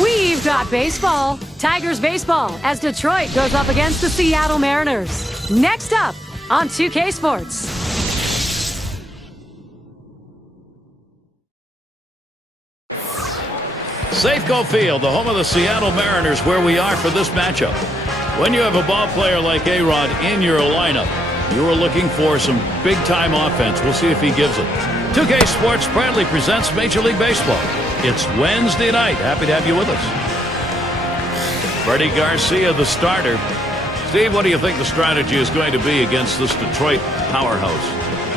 We've got baseball. Tigers baseball as Detroit goes up against the Seattle Mariners. Next up on 2K Sports. Safeco Field, the home of the Seattle Mariners, where we are for this matchup. When you have a ball player like A-Rod in your lineup, you are looking for some big-time offense. We'll see if he gives it. 2K Sports proudly presents Major League Baseball. It's Wednesday night. Happy to have you with us. Freddy Garcia, the starter. Steve, what do you think the strategy is going to be against this Detroit powerhouse?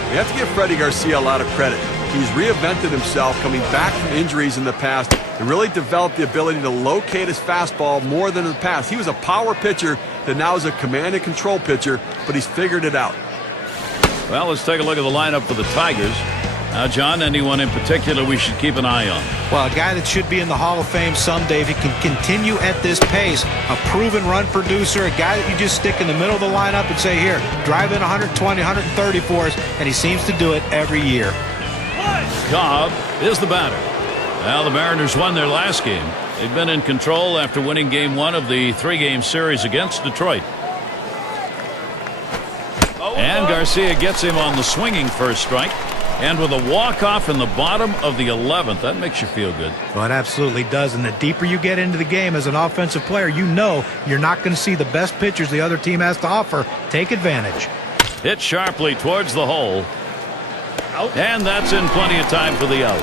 We have to give Freddy Garcia a lot of credit. He's reinvented himself coming back from injuries in the past and really developed the ability to locate his fastball more than in the past. He was a power pitcher that now is a command and control pitcher, but he's figured it out. Well, let's take a look at the lineup for the Tigers. Now, John, anyone in particular we should keep an eye on? Well, a guy that should be in the Hall of Fame someday if he can continue at this pace. A proven run producer, a guy that you just stick in the middle of the lineup and say, here, drive in 120, 130 for us, and he seems to do it every year. Cobb is the batter. Well, the Mariners won their last game. They've been in control after winning game one of the three-game series against Detroit. And Garcia gets him on the swinging first strike. And with a walk-off in the bottom of the 11th, that makes you feel good. Well, it absolutely does. And the deeper you get into the game as an offensive player, you know you're not going to see the best pitchers the other team has to offer. Take advantage. Hit sharply towards the hole. And that's in plenty of time for the out.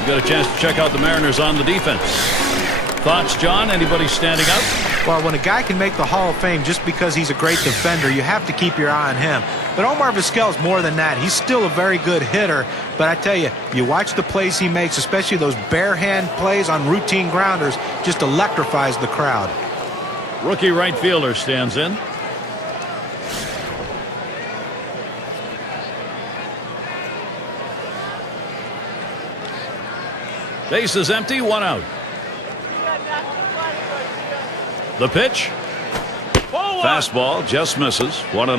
You got a chance to check out the Mariners on the defense. Thoughts, John? Anybody standing out? Well, when a guy can make the Hall of Fame just because he's a great defender, you have to keep your eye on him. But Omar Vizquel's more than that. He's still a very good hitter. But I tell you, you watch the plays he makes, especially those bare hand plays on routine grounders, just electrifies the crowd. Rookie right fielder stands in. Base is empty, one out. The pitch. Fastball just misses. 1-0.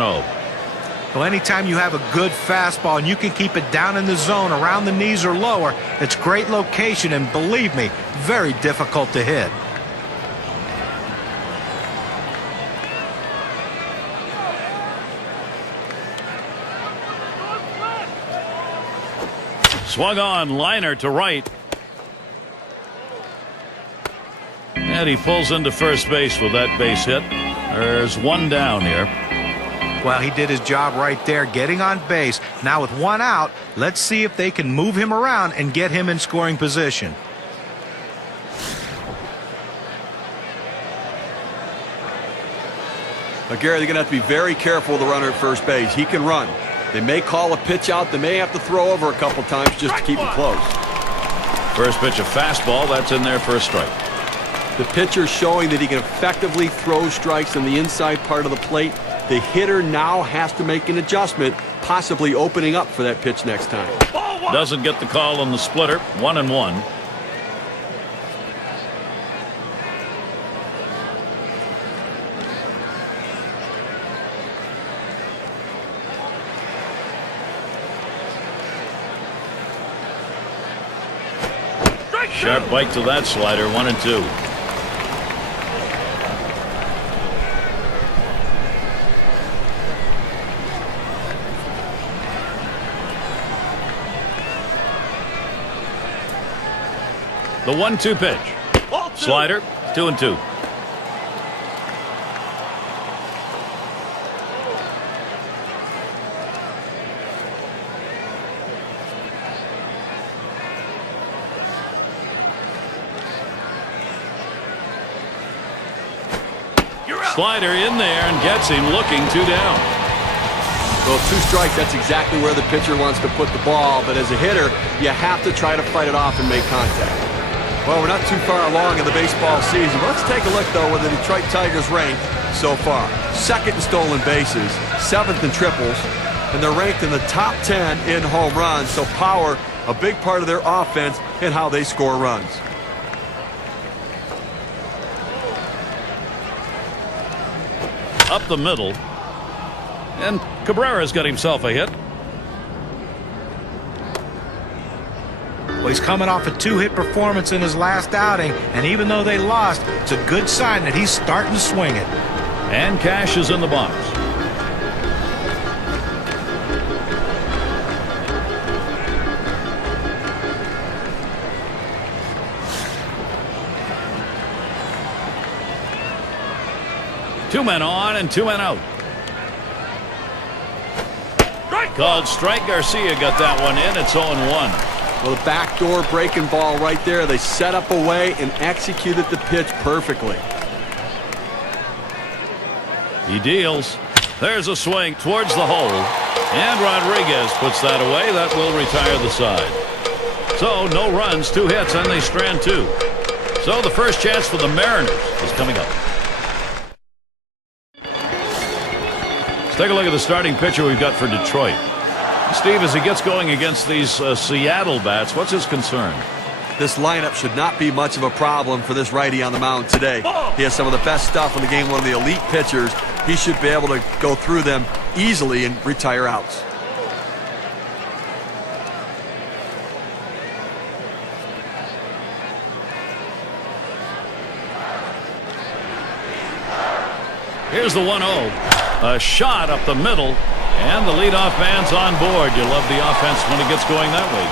Well, anytime you have a good fastball and you can keep it down in the zone around the knees or lower, it's great location and, believe me, very difficult to hit. Swung on, liner to right. And he pulls into first base with that base hit. There's one down here. Well, he did his job right there, getting on base. Now with one out, let's see if they can move him around and get him in scoring position. Now, Gary, they're going to have to be very careful with the runner at first base. He can run. They may call a pitch out. They may have to throw over a couple times just to keep it close. First pitch, a fastball. That's in there for a strike. The pitcher showing that he can effectively throw strikes on the inside part of the plate. The hitter now has to make an adjustment, possibly opening up for that pitch next time. Doesn't get the call on the splitter. 1-1. Sharp bite to that slider. 1-2. The 1-2 pitch. Slider. 2-2. Slider in there and gets him looking 2 down. Well, 2 strikes, that's exactly where the pitcher wants to put the ball. But as a hitter, you have to try to fight it off and make contact. Well, we're not too far along in the baseball season. But let's take a look, though, where the Detroit Tigers rank so far. 2nd in stolen bases, 7th in triples, and they're ranked in the top 10 in home runs. So power, a big part of their offense and how they score runs. Up the middle. And Cabrera's got himself a hit. Well, he's coming off a 2-hit performance in his last outing, and even though they lost, it's a good sign that he's starting to swing it. And Cash is in the box. Two men on and 2 men out. Called strike. Garcia got that one in. It's 0-1. Well, the backdoor breaking ball right there. They set up a way and executed the pitch perfectly. He deals. There's a swing towards the hole. And Rodriguez puts that away. That will retire the side. So no runs, 2 hits, and they strand 2. So the first chance for the Mariners is coming up. Let's take a look at the starting pitcher we've got for Detroit. Steve, as he gets going against these Seattle bats, what's his concern? This lineup should not be much of a problem for this righty on the mound today. He has some of the best stuff in the game, one of the elite pitchers. He should be able to go through them easily and retire outs. Here's the 1-0. A shot up the middle, and the leadoff man's on board. You love the offense when it gets going that way.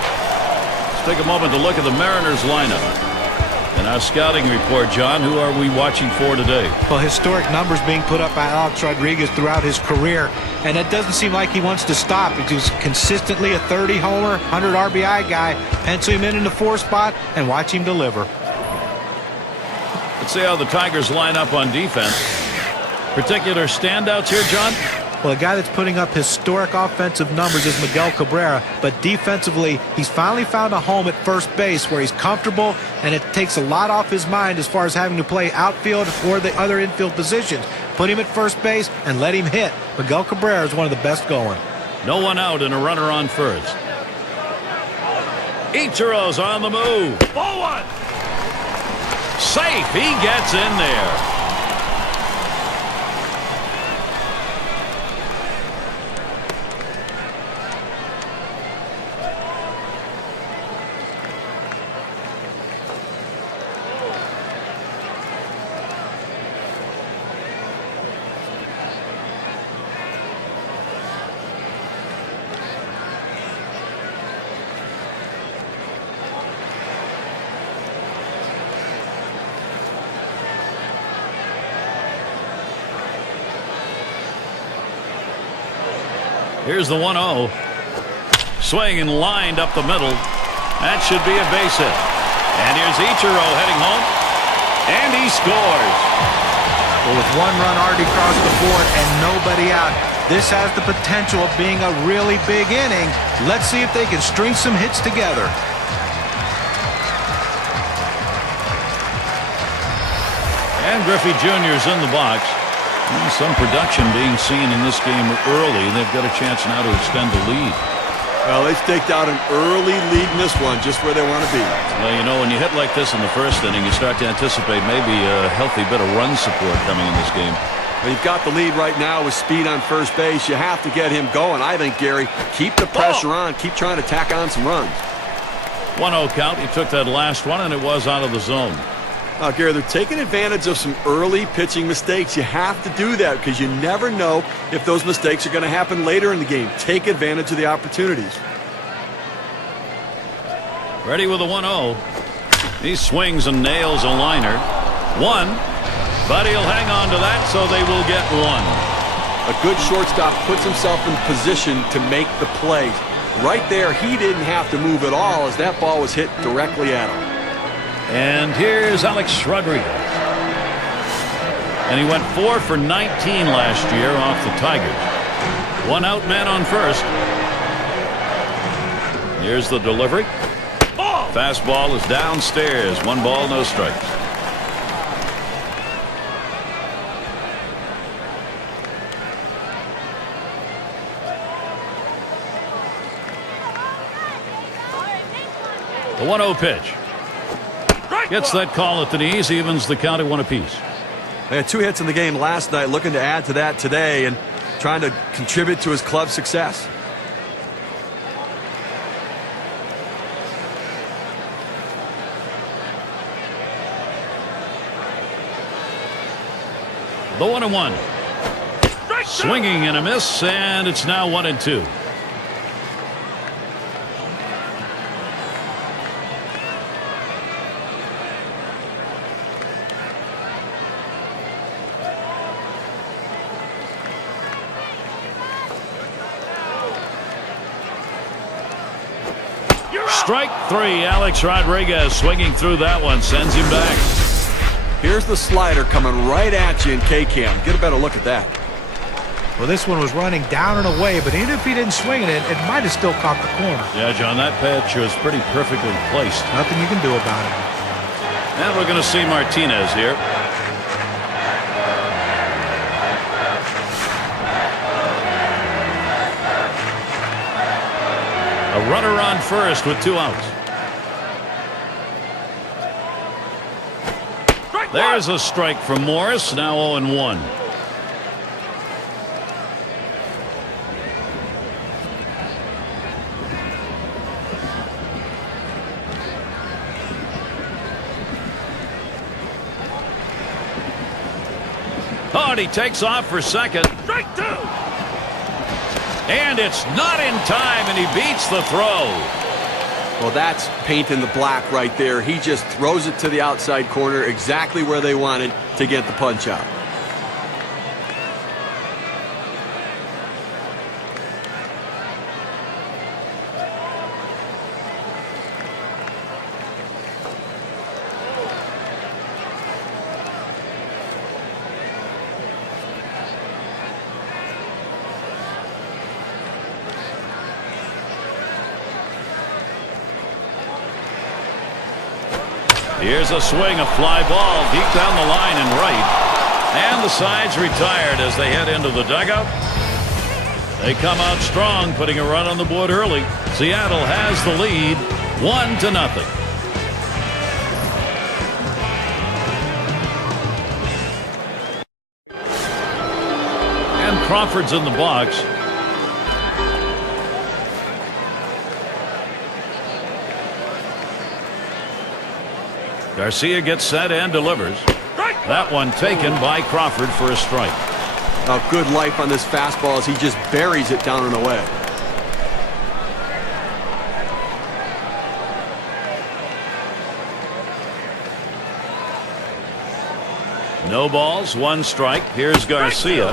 Let's take a moment to look at the Mariners lineup. In our scouting report, John, who are we watching for today? Well, historic numbers being put up by Alex Rodriguez throughout his career, and it doesn't seem like he wants to stop. He's consistently a 30-homer, 100 RBI guy. Pencil him in the 4 spot and watch him deliver. Let's see how the Tigers line up on defense. Particular standouts here, John? Well, a guy that's putting up historic offensive numbers is Miguel Cabrera, but defensively, he's finally found a home at first base where he's comfortable, and it takes a lot off his mind as far as having to play outfield or the other infield positions. Put him at first base and let him hit. Miguel Cabrera is one of the best going. No one out and a runner on first. Ichiro's on the move. Ball 1. Safe. He gets in there. Here's the 1-0. Swing and lined up the middle. That should be a base hit. And here's Ichiro heading home. And he scores. Well, with 1 run already across the board and nobody out, this has the potential of being a really big inning. Let's see if they can string some hits together. And Griffey Jr.'s in the box. And some production being seen in this game early. They've got a chance now to extend the lead. Well, they've staked out an early lead in this one, just where they want to be. Well, you know, when you hit like this in the first inning, you start to anticipate maybe a healthy bit of run support coming in this game. Well, you've got the lead right now with speed on first base. You have to get him going. I think, Gary, keep the pressure on. Keep trying to tack on some runs. 1-0 count. He took that last one, and it was out of the zone. Gary, they're taking advantage of some early pitching mistakes. You have to do that because you never know if those mistakes are going to happen later in the game. Take advantage of the opportunities. Ready with a 1-0. He swings and nails a liner. 1, but he'll hang on to that, so they will get 1. A good shortstop puts himself in position to make the play. Right there, he didn't have to move at all as that ball was hit directly at him. And here's Alex Rodriguez. And he went 4 for 19 last year off the Tigers. 1 out, man on first. Here's the delivery. Fastball is downstairs. 1 ball, no strikes. The 1-0 pitch. Gets that call at the knees, evens the count at 1 apiece. They had 2 hits in the game last night, looking to add to that today and trying to contribute to his club's success. The 1-1. Swinging and a miss, and it's now 1-2. Strike 3. Alex Rodriguez swinging through that one, sends him back. Here's the slider coming right at you in K-Cam. Get a better look at that. Well, this one was running down and away, but even if he didn't swing it, it might have still caught the corner. Yeah, John, that pitch was pretty perfectly placed. Nothing you can do about it. And we're going to see Martinez here. A runner on first with 2 outs. There's a strike from Morris, now 0-1. Oh, and he takes off for second. Strike 2. And it's not in time, and he beats the throw. Well, that's painting the black right there. He just throws it to the outside corner exactly where they wanted to get the punch out. Here's a swing, a fly ball deep down the line and right. And the side's retired as they head into the dugout. They come out strong, putting a run on the board early. Seattle has the lead, 1-0. And Crawford's in the box. Garcia gets set and delivers. That one taken by Crawford for a strike. A good life on this fastball as he just buries it down and away. No balls, 1 strike. Here's Garcia.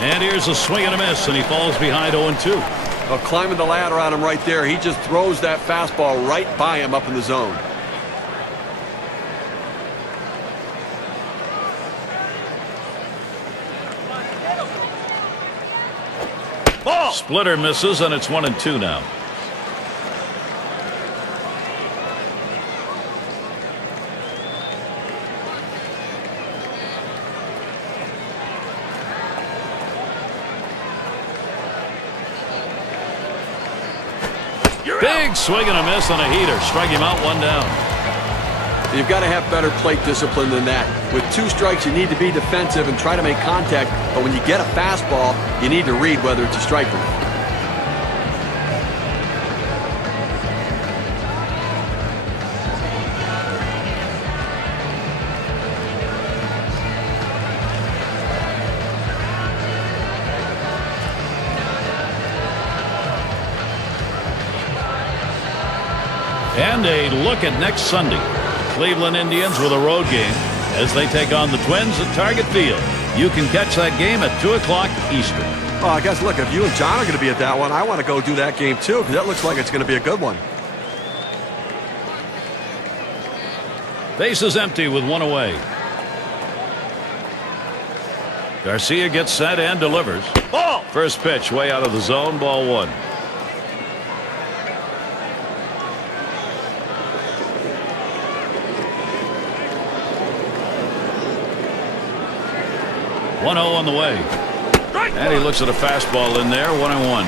And here's a swing and a miss, and he falls behind 0-2. Well, climbing the ladder on him right there. He just throws that fastball right by him up in the zone. Splitter misses, and it's 1-2 now. Big swing and a miss on a heater. Strike him out, 1 down. You've got to have better plate discipline than that. With 2 strikes, you need to be defensive and try to make contact. But when you get a fastball, you need to read whether it's a strike or not. And a look at next Sunday. Cleveland Indians with a road game as they take on the Twins at Target Field. You can catch that game at 2 o'clock Eastern. Oh, I guess, look, if you and John are going to be at that one, I want to go do that game too, because that looks like it's going to be a good one. Base is empty with 1 away. Garcia gets set and delivers. Ball! First pitch way out of the zone, ball 1. On the way. And he looks at a fastball in there, 1-1.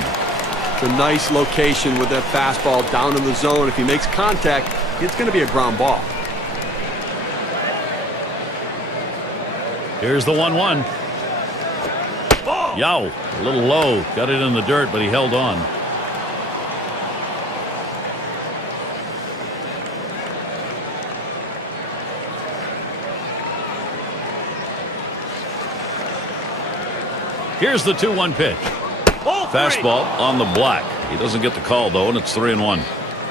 It's a nice location with that fastball down in the zone. If he makes contact, it's going to be a ground ball. Here's the 1-1. Yow, a little low. Got it in the dirt, but he held on. Here's the 2-1 pitch. Fastball on the black. He doesn't get the call, though, and it's 3-1.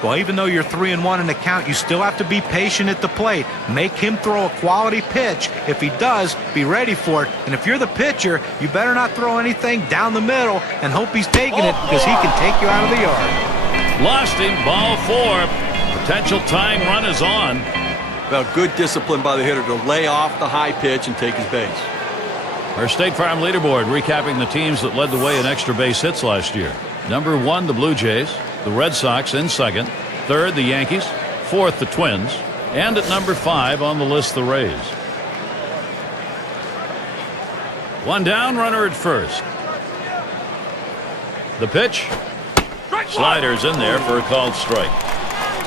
Well, even though you're 3-1 in the count, you still have to be patient at the plate. Make him throw a quality pitch. If he does, be ready for it. And if you're the pitcher, you better not throw anything down the middle and hope he's taking it, because he can take you out of the yard. Lost him. Ball 4. Potential tying run is on. Well, good discipline by the hitter to lay off the high pitch and take his base. Our State Farm leaderboard recapping the teams that led the way in extra base hits last year. Number 1, the Blue Jays. The Red Sox in second. Third, the Yankees. Fourth, the Twins. And at number 5 on the list, the Rays. One down, runner at first. The pitch. Sliders in there for a called strike.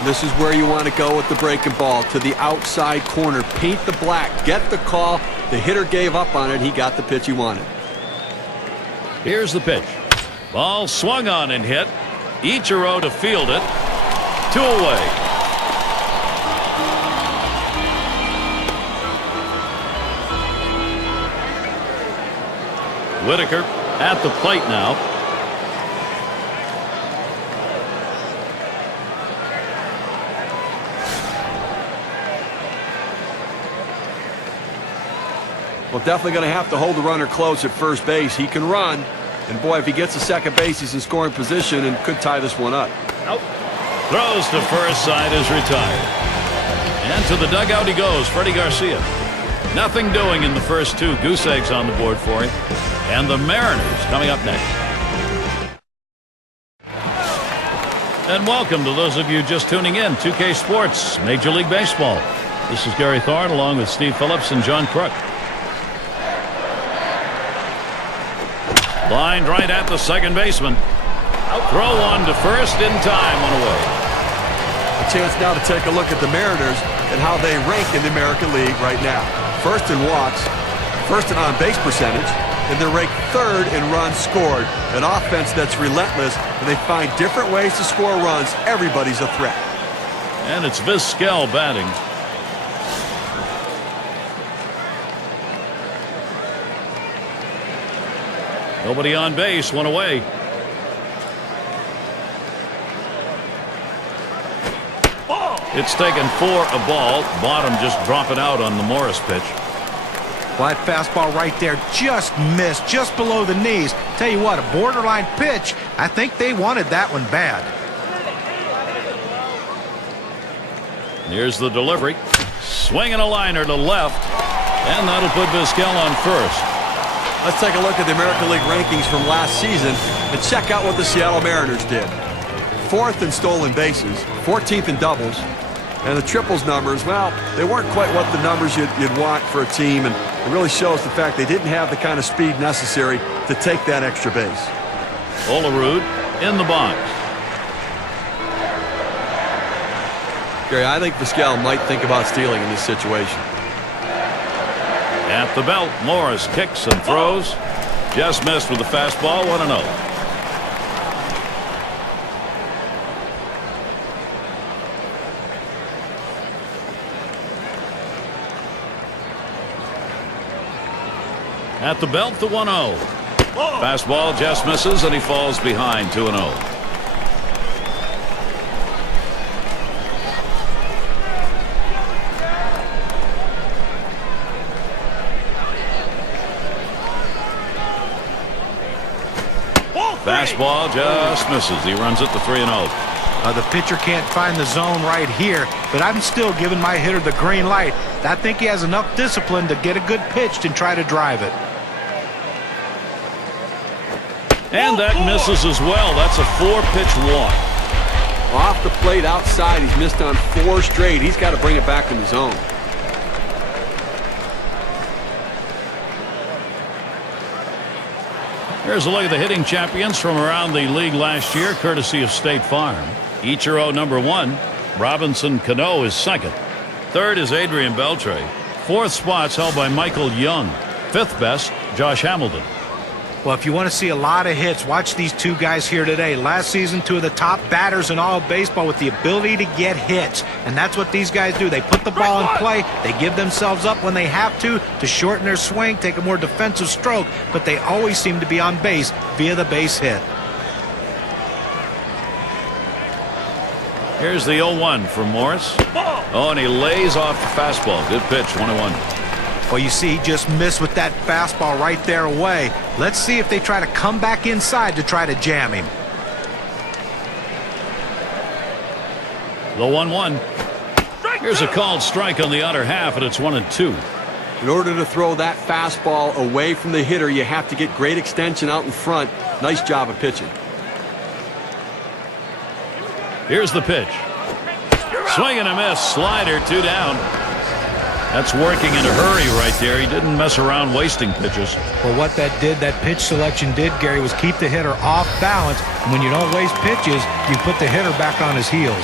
This is where you want to go with the breaking ball, to the outside corner. Paint the black. Get the call. The hitter gave up on it. He got the pitch he wanted. Here's the pitch. Ball swung on and hit. Ichiro to field it. 2 away. Whitaker at the plate now. Well, definitely going to have to hold the runner close at first base. He can run. And boy, if he gets to second base, he's in scoring position and could tie this one up. Nope. Throws to first, side is retired. And to the dugout he goes, Freddy Garcia. Nothing doing in the first 2. Goose eggs on the board for him. And the Mariners coming up next. And welcome to those of you just tuning in. 2K Sports, Major League Baseball. This is Gary Thorne along with Steve Phillips and John Crook. Lined right at the second baseman. Throw one to first in time, one away. A chance now to take a look at the Mariners and how they rank in the American League right now. First in walks, first in on-base percentage, and they're ranked 3rd in runs scored. An offense that's relentless, and they find different ways to score runs. Everybody's a threat. And it's Vizquel batting. Nobody on base, one away. It's taken 4 a ball. Bottom just dropping out on the Morris pitch. Well, that fastball right there just missed, just below the knees. Tell you what, a borderline pitch. I think they wanted that one bad. Here's the delivery. Swinging a liner to left. And that'll put Vizquel on first. Let's take a look at the American League rankings from last season and check out what the Seattle Mariners did. 4th in stolen bases, 14th in doubles, and the triples numbers, well, they weren't quite what the numbers you'd want for a team, and it really shows the fact they didn't have the kind of speed necessary to take that extra base. Olerud in the box. Gary, I think Vizquel might think about stealing in this situation. At the belt, Morris kicks and throws. Just missed with the fastball, 1-0. At the belt, the 1-0. Fastball just misses, and he falls behind 2-0. Fastball just misses. He runs it to 3-0. The pitcher can't find the zone right here, but I'm still giving my hitter the green light. I think he has enough discipline to get a good pitch and try to drive it. And that misses as well. That's a 4-pitch walk. Off the plate outside, he's missed on 4 straight. He's got to bring it back in the zone. Here's a look at the hitting champions from around the league last year, courtesy of State Farm. Ichiro number 1. Robinson Cano is second. Third is Adrian Beltre. Fourth spot's held by Michael Young. Fifth best, Josh Hamilton. Well, if you want to see a lot of hits, watch these two guys here today. Last season, two of the top batters in all of baseball with the ability to get hits. And that's what these guys do. They put the ball in play. They give themselves up when they have to shorten their swing, take a more defensive stroke, but they always seem to be on base via the base hit. Here's the 0-1 from Morris. Oh, and he lays off the fastball. Good pitch, 1-1. Well, you see, he just missed with that fastball right there away. Let's see if they try to come back inside to try to jam him. The 1-1. Here's a called strike on the outer half, and it's 1-2. In order to throw that fastball away from the hitter, you have to get great extension out in front. Nice job of pitching. Here's the pitch. Swing and a miss. Slider, 2 down. That's working in a hurry right there. He didn't mess around wasting pitches. Well, what that pitch selection did, Gary, was keep the hitter off balance. And when you don't waste pitches, you put the hitter back on his heels.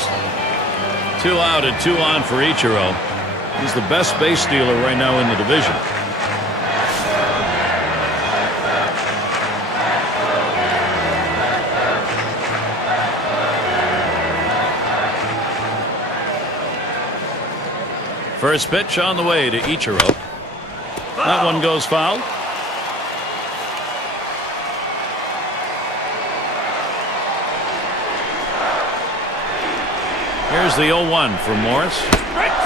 2 out and 2 on for Ichiro. He's the best base stealer right now in the division. First pitch on the way to Ichiro. That one goes foul. Here's the 0-1 from Morris.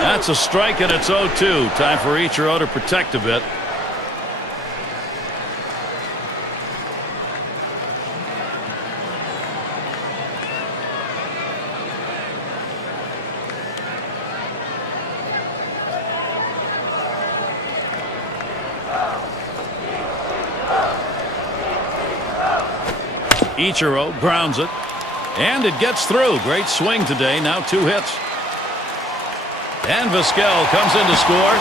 That's a strike, and it's 0-2. Time for Ichiro to protect a bit. Ichiro grounds it, and it gets through. Great swing today. Now 2 hits. And Vizquel comes in to score.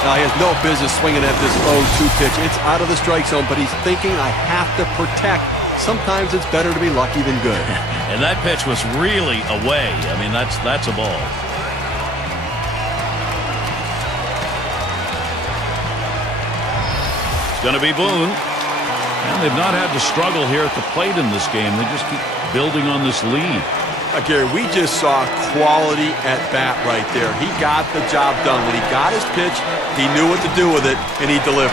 Now, he has no business swinging at this 0-2 pitch. It's out of the strike zone, but he's thinking, I have to protect. Sometimes it's better to be lucky than good. And that pitch was really away. I mean, that's a ball. It's going to be Boone. And they've not had to struggle here at the plate in this game. They just keep building on this lead. Gary, we just saw quality at bat right there. He got the job done. When he got his pitch, he knew what to do with it, and he delivered.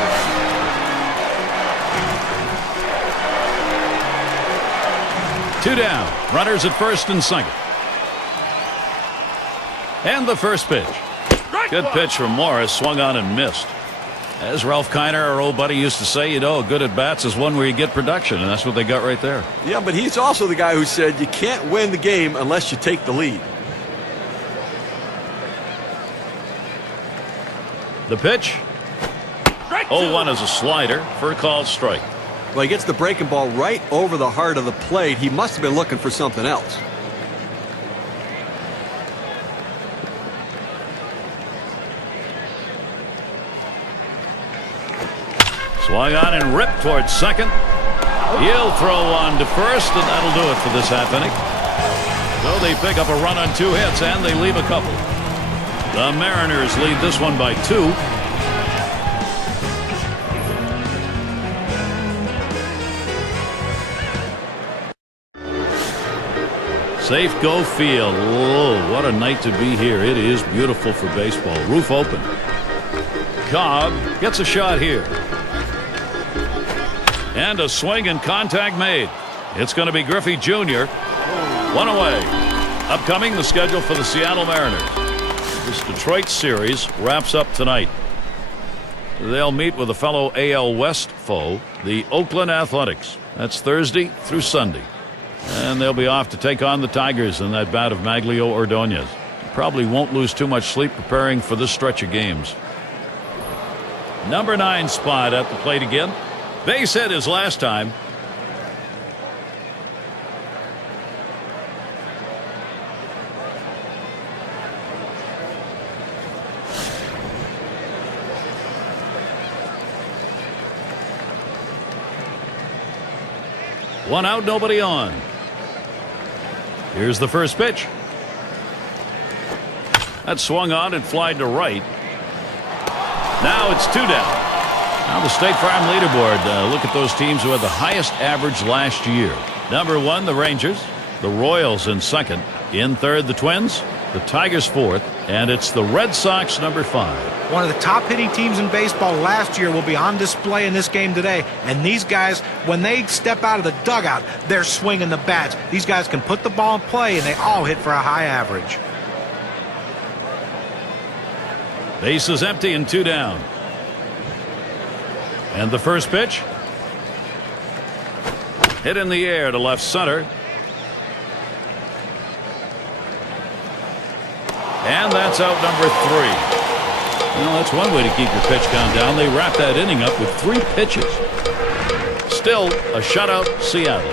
Two down. Runners at first and second. And the first pitch. Good pitch from Morris. Swung on and missed. As Ralph Kiner, our old buddy, used to say, you know, good at bats is one where you get production, and that's what they got right there. Yeah, but he's also the guy who said you can't win the game unless you take the lead. The pitch. 0-1 is a slider for a called strike. Well, he gets the breaking ball right over the heart of the plate. He must have been looking for something else. Swung on and ripped towards second. He'll throw on to first, and that'll do it for this half inning. So they pick up a run on 2 hits, and they leave a couple. The Mariners lead this one by 2. Safeco Field. Whoa, what a night to be here. It is beautiful for baseball. Roof open. Cobb gets a shot here. And a swing and contact made. It's going to be Griffey Jr. One away. Upcoming, the schedule for the Seattle Mariners. This Detroit series wraps up tonight. They'll meet with a fellow AL West foe, the Oakland Athletics. That's Thursday through Sunday. And they'll be off to take on the Tigers in that bout of Maglio Ordonez. Probably won't lose too much sleep preparing for this stretch of games. Number 9 spot at the plate again. Base hit his last time. One out, nobody on. Here's the first pitch. That swung on and flied to right. Now it's 2 down. Now the State Farm leaderboard. Look at those teams who had the highest average last year. Number 1, the Rangers. The Royals in second. In third, the Twins. The Tigers fourth. And it's the Red Sox, number 5. One of the top hitting teams in baseball last year will be on display in this game today. And these guys, when they step out of the dugout, they're swinging the bats. These guys can put the ball in play, and they all hit for a high average. Bases empty and 2 down. And the first pitch. Hit in the air to left center. And that's out number 3. Well, that's one way to keep your pitch count down. They wrap that inning up with 3 pitches. Still a shutout, Seattle.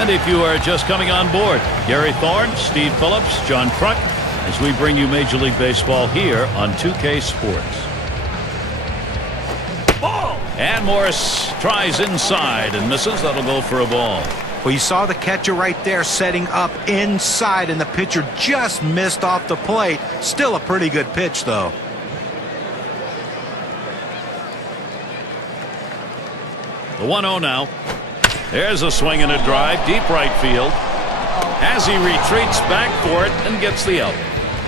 And if you are just coming on board, Gary Thorne, Steve Phillips, John Kruk, as we bring you Major League Baseball here on 2K Sports. Ball! And Morris tries inside and misses. That'll go for a ball. Well, you saw the catcher right there setting up inside, and the pitcher just missed off the plate. Still a pretty good pitch, though. The 1-0 now. There's a swing and a drive, deep right field. As he retreats back for it and gets the out.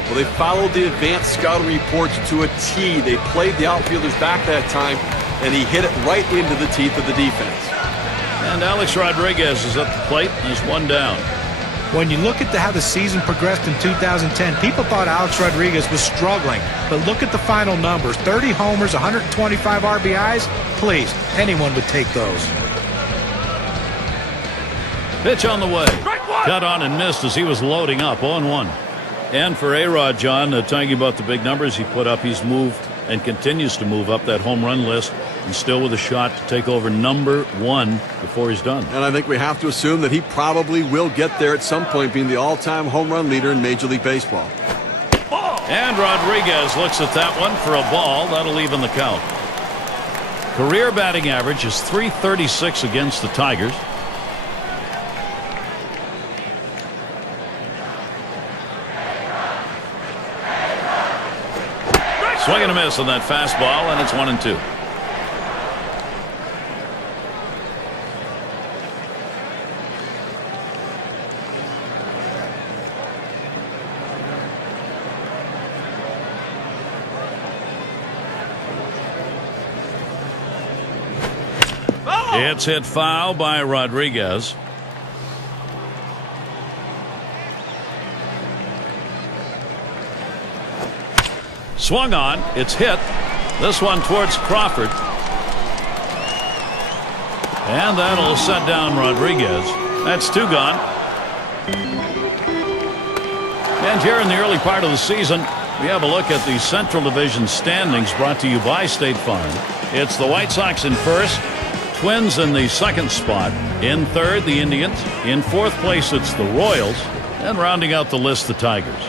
Well, they followed the advanced scouting reports to a T. They played the outfielders back that time, and he hit it right into the teeth of the defense. And Alex Rodriguez is at the plate and is 1 down. When you look at how the season progressed in 2010, people thought Alex Rodriguez was struggling. But look at the final numbers. 30 homers, 125 RBIs. Please, anyone would take those. Pitch on the way. Cut on and missed as he was loading up. 0-1. And for A-Rod, John, talking about the big numbers he put up, he's moved and continues to move up that home run list, and still with a shot to take over number 1 before he's done. And I think we have to assume that he probably will get there at some point, being the all-time home run leader in Major League Baseball. And Rodriguez looks at that one for a ball. That'll even the count. Career batting average is .336 against the Tigers. Swing and a miss on that fastball, and it's 1-2. It's hit foul by Rodriguez. Swung on. It's hit. This one towards Crawford. And that'll set down Rodriguez. That's 2 gone. And here in the early part of the season, we have a look at the Central Division standings brought to you by State Farm. It's the White Sox in first. Twins in the second spot. In third, the Indians. In fourth place, it's the Royals. And rounding out the list, the Tigers.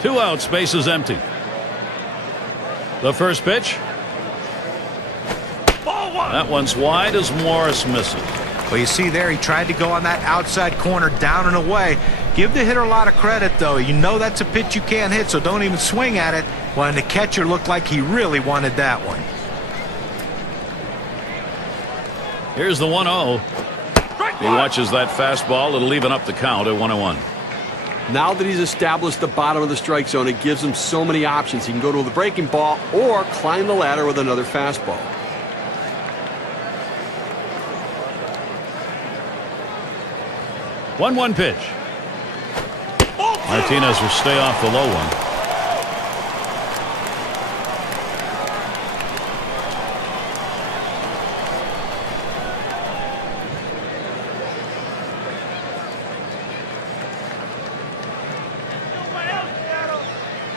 2 outs, bases empty. The first pitch. That one's wide as Morris misses. Well, you see there, he tried to go on that outside corner, down and away. Give the hitter a lot of credit, though. You know that's a pitch you can't hit, so don't even swing at it. When the catcher looked like he really wanted that one. Here's the 1-0. He watches that fastball. It'll even up the count at 1-1. Now that he's established the bottom of the strike zone, it gives him so many options. He can go to the breaking ball or climb the ladder with another fastball. One pitch. Martinez will stay off the low one.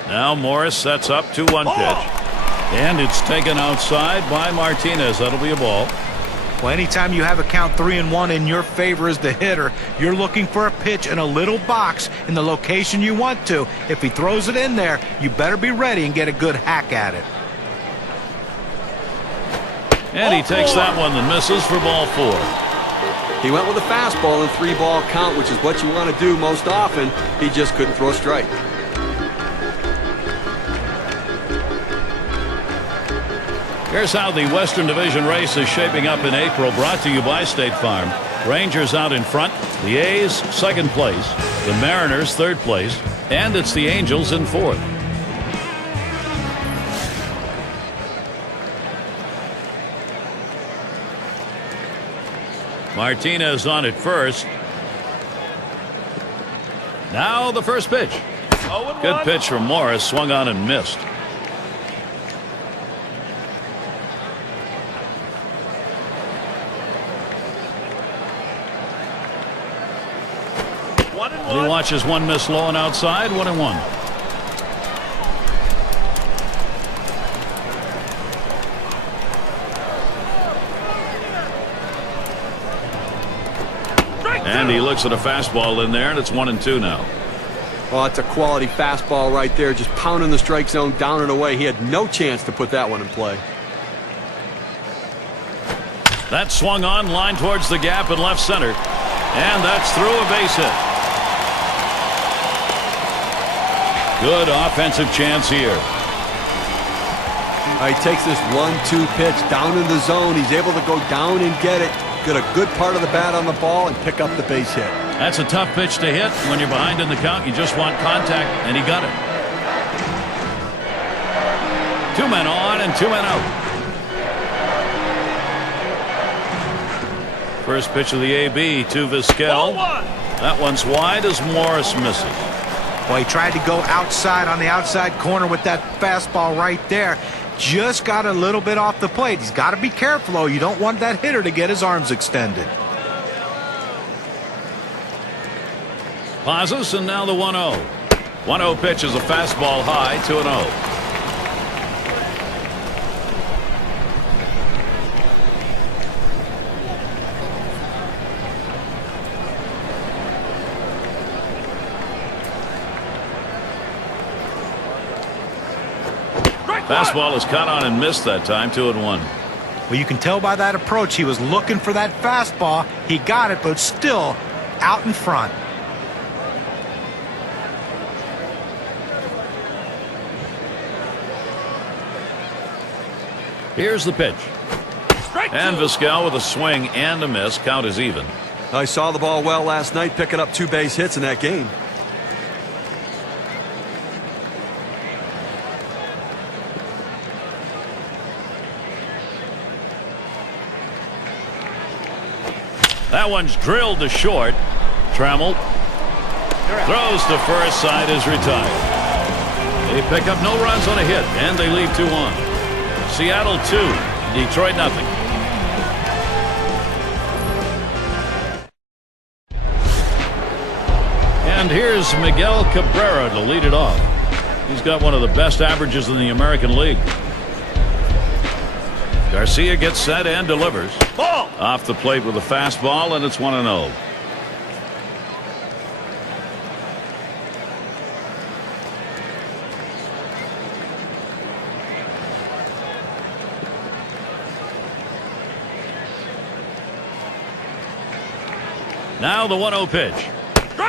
Now Morris sets up 2-1 pitch. And it's taken outside by Martinez. That'll be a ball. Well, anytime you have a count 3-1 in your favor as the hitter, you're looking for a pitch in a little box in the location you want to. If he throws it in there, you better be ready and get a good hack at it. And he takes that one and misses for ball 4. He went with a fastball and 3-ball count, which is what you want to do most often. He just couldn't throw a strike. Here's how the Western Division race is shaping up in April, brought to you by State Farm. Rangers out in front, the A's second place, the Mariners third place, and it's the Angels in fourth. Martinez on at first. Now the first pitch. Good pitch from Morris, swung on and missed. He watches one miss low and outside, 1-1. And he looks at a fastball in there, and it's 1-2 now. Oh, it's a quality fastball right there, just pounding the strike zone down and away. He had no chance to put that one in play. That swung on, line towards the gap in left center, and that's through a base hit. Good offensive chance here. He takes this 1-2 pitch down in the zone. He's able to go down and get it, get a good part of the bat on the ball, and pick up the base hit. That's a tough pitch to hit. When you're behind in the count, you just want contact, and he got it. 2 men on and 2 men out. First pitch of the AB to Vizquel. That one's wide as Morris misses. Well, he tried to go outside on the outside corner with that fastball right there. Just got a little bit off the plate. He's got to be careful, though. You don't want that hitter to get his arms extended. Pauses, and now the 1-0. 1-0 pitch is a fastball high, 2-0. Fastball is caught on and missed that time, 2-1. Well, you can tell by that approach he was looking for that fastball. He got it, but still out in front. Here's the pitch. And Vizquel with a swing and a miss. Count is even. I saw the ball well last night, picking up 2 base hits in that game. That one's drilled to short. Trammell throws to first, side is retired. They pick up no runs on a hit, and they leave 2 on. Seattle 2, Detroit nothing. And here's Miguel Cabrera to lead it off. He's got one of the best averages in the American League. Garcia gets set and delivers. Ball! Off the plate with a fastball, and it's 1-0. Now the 1-0 pitch.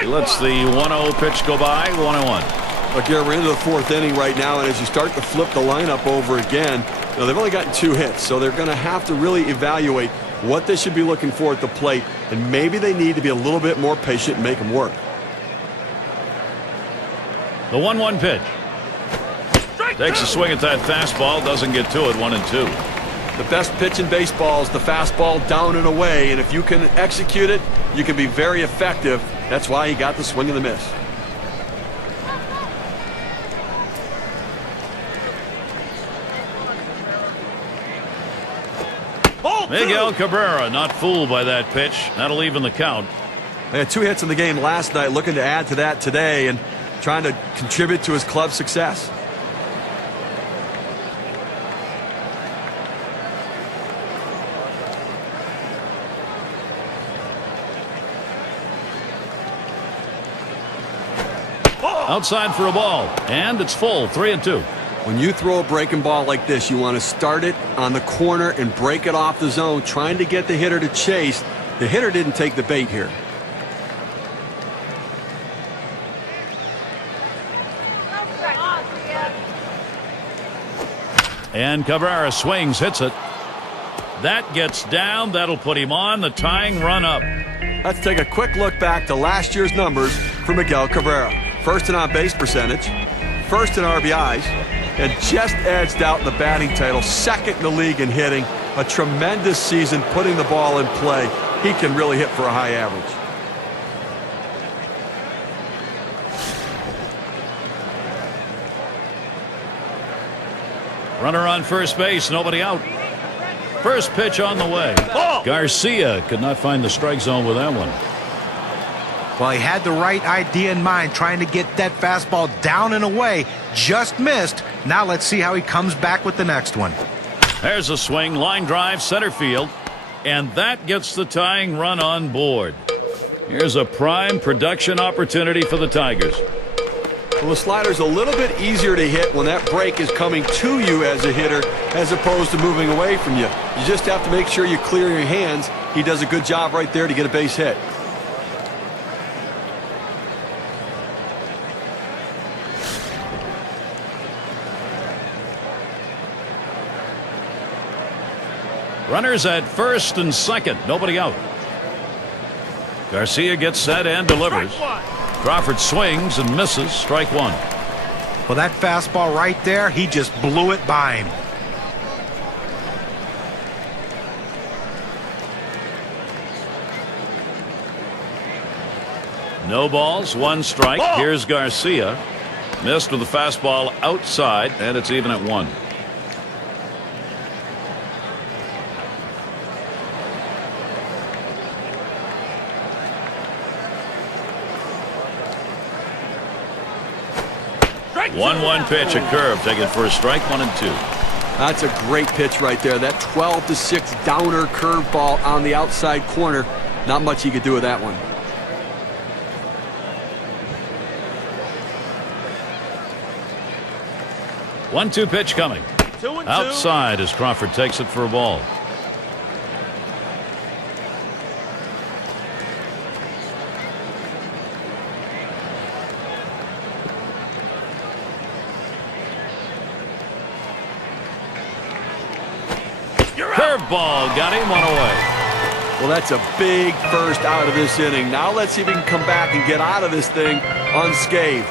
He lets the 1-0 pitch go by, 1-1. Look, we're into the 4th inning right now, and as you start to flip the lineup over again, you know, they've only gotten 2 hits, so they're going to have to really evaluate what they should be looking for at the plate, and maybe they need to be a little bit more patient and make them work. The 1-1 pitch. Takes a swing at that fastball, doesn't get to it, 1-2. The best pitch in baseball is the fastball down and away, and if you can execute it, you can be very effective. That's why he got the swing and the miss. Miguel Cabrera not fooled by that pitch. That'll even the count. They had 2 hits in the game last night, looking to add to that today and trying to contribute to his club's success. Outside for a ball, and it's full, 3-2. When you throw a breaking ball like this, you want to start it on the corner and break it off the zone, trying to get the hitter to chase. The hitter didn't take the bait here. And Cabrera swings, hits it. That gets down. That'll put him on the tying run up. Let's take a quick look back to last year's numbers for Miguel Cabrera. First in on-base percentage, first in RBIs, and just edged out in the batting title, second in the league in hitting. A tremendous season putting the ball in play. He can really hit for a high average. Runner on first base, nobody out. First pitch on the way. Garcia could not find the strike zone with that one. Well, he had the right idea in mind, trying to get that fastball down and away. Just missed. Now let's see how he comes back with the next one. There's a swing, line drive, center field, and that gets the tying run on board. Here's a prime production opportunity for the Tigers. Well, the slider's a little bit easier to hit when that break is coming to you as a hitter as opposed to moving away from you. You just have to make sure you clear your hands. He does a good job right there to get a base hit. Runners at first and second, nobody out. Garcia gets set and delivers. Crawford swings and misses, strike one. Well, that fastball right there, he just blew it by him. No balls, one strike. Here's Garcia. Missed with the fastball outside, and it's even at one. One pitch, a curve, taken for a strike, 1-2. That's a great pitch right there. That 12-6 downer curveball on the outside corner. Not much he could do with that one. One-two pitch coming. Outside as Crawford takes it for a ball. Curveball got him, one away. Well, that's a big first out of this inning. Now let's see if he can come back and get out of this thing unscathed.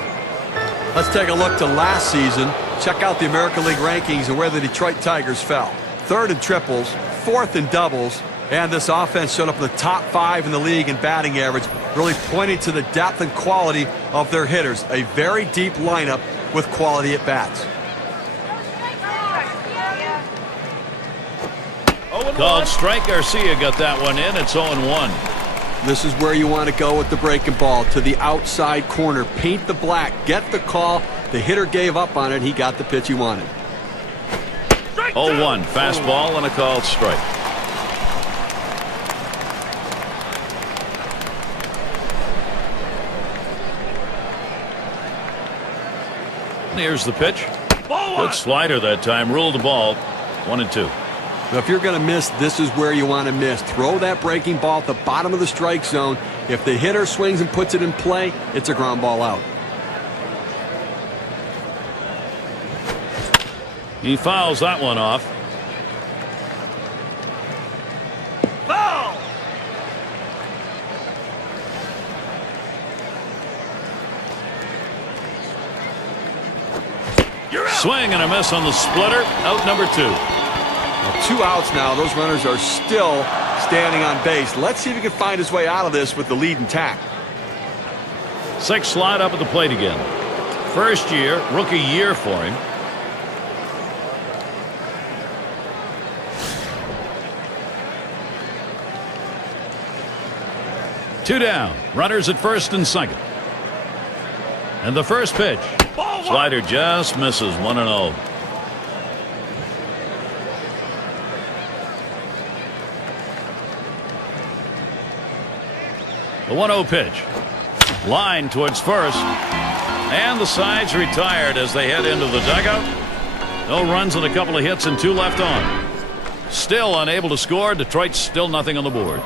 Let's take a look to last season. Check out the American League rankings and where the Detroit Tigers fell. Third in triples, fourth in doubles, and this offense showed up in the top 5 in the league in batting average, really pointing to the depth and quality of their hitters. A very deep lineup with quality at bats. Called strike. Garcia got that one in. It's 0-1. This is where you want to go with the breaking ball, to the outside corner. Paint the black. Get the call. The hitter gave up on it. He got the pitch he wanted. 0-1. Fastball and a called strike. Here's the pitch. Good slider that time. Ruled the ball. 1-2. Now, if you're going to miss, this is where you want to miss. Throw that breaking ball at the bottom of the strike zone. If the hitter swings and puts it in play, it's a ground ball out. He fouls that one off. Foul! Swing and a miss on the splitter. Out number 2. 2 outs now. Those runners are still standing on base. Let's see if he can find his way out of this with the lead intact. 6 slide up at the plate again. First year, rookie year for him. Two down. Runners at first and second. And the first pitch. Slider just misses. 1-0. The 1-0 pitch. Line towards first. And the side's retired as they head into the dugout. No runs and a couple of hits and 2 left on. Still unable to score. Detroit's still nothing on the board.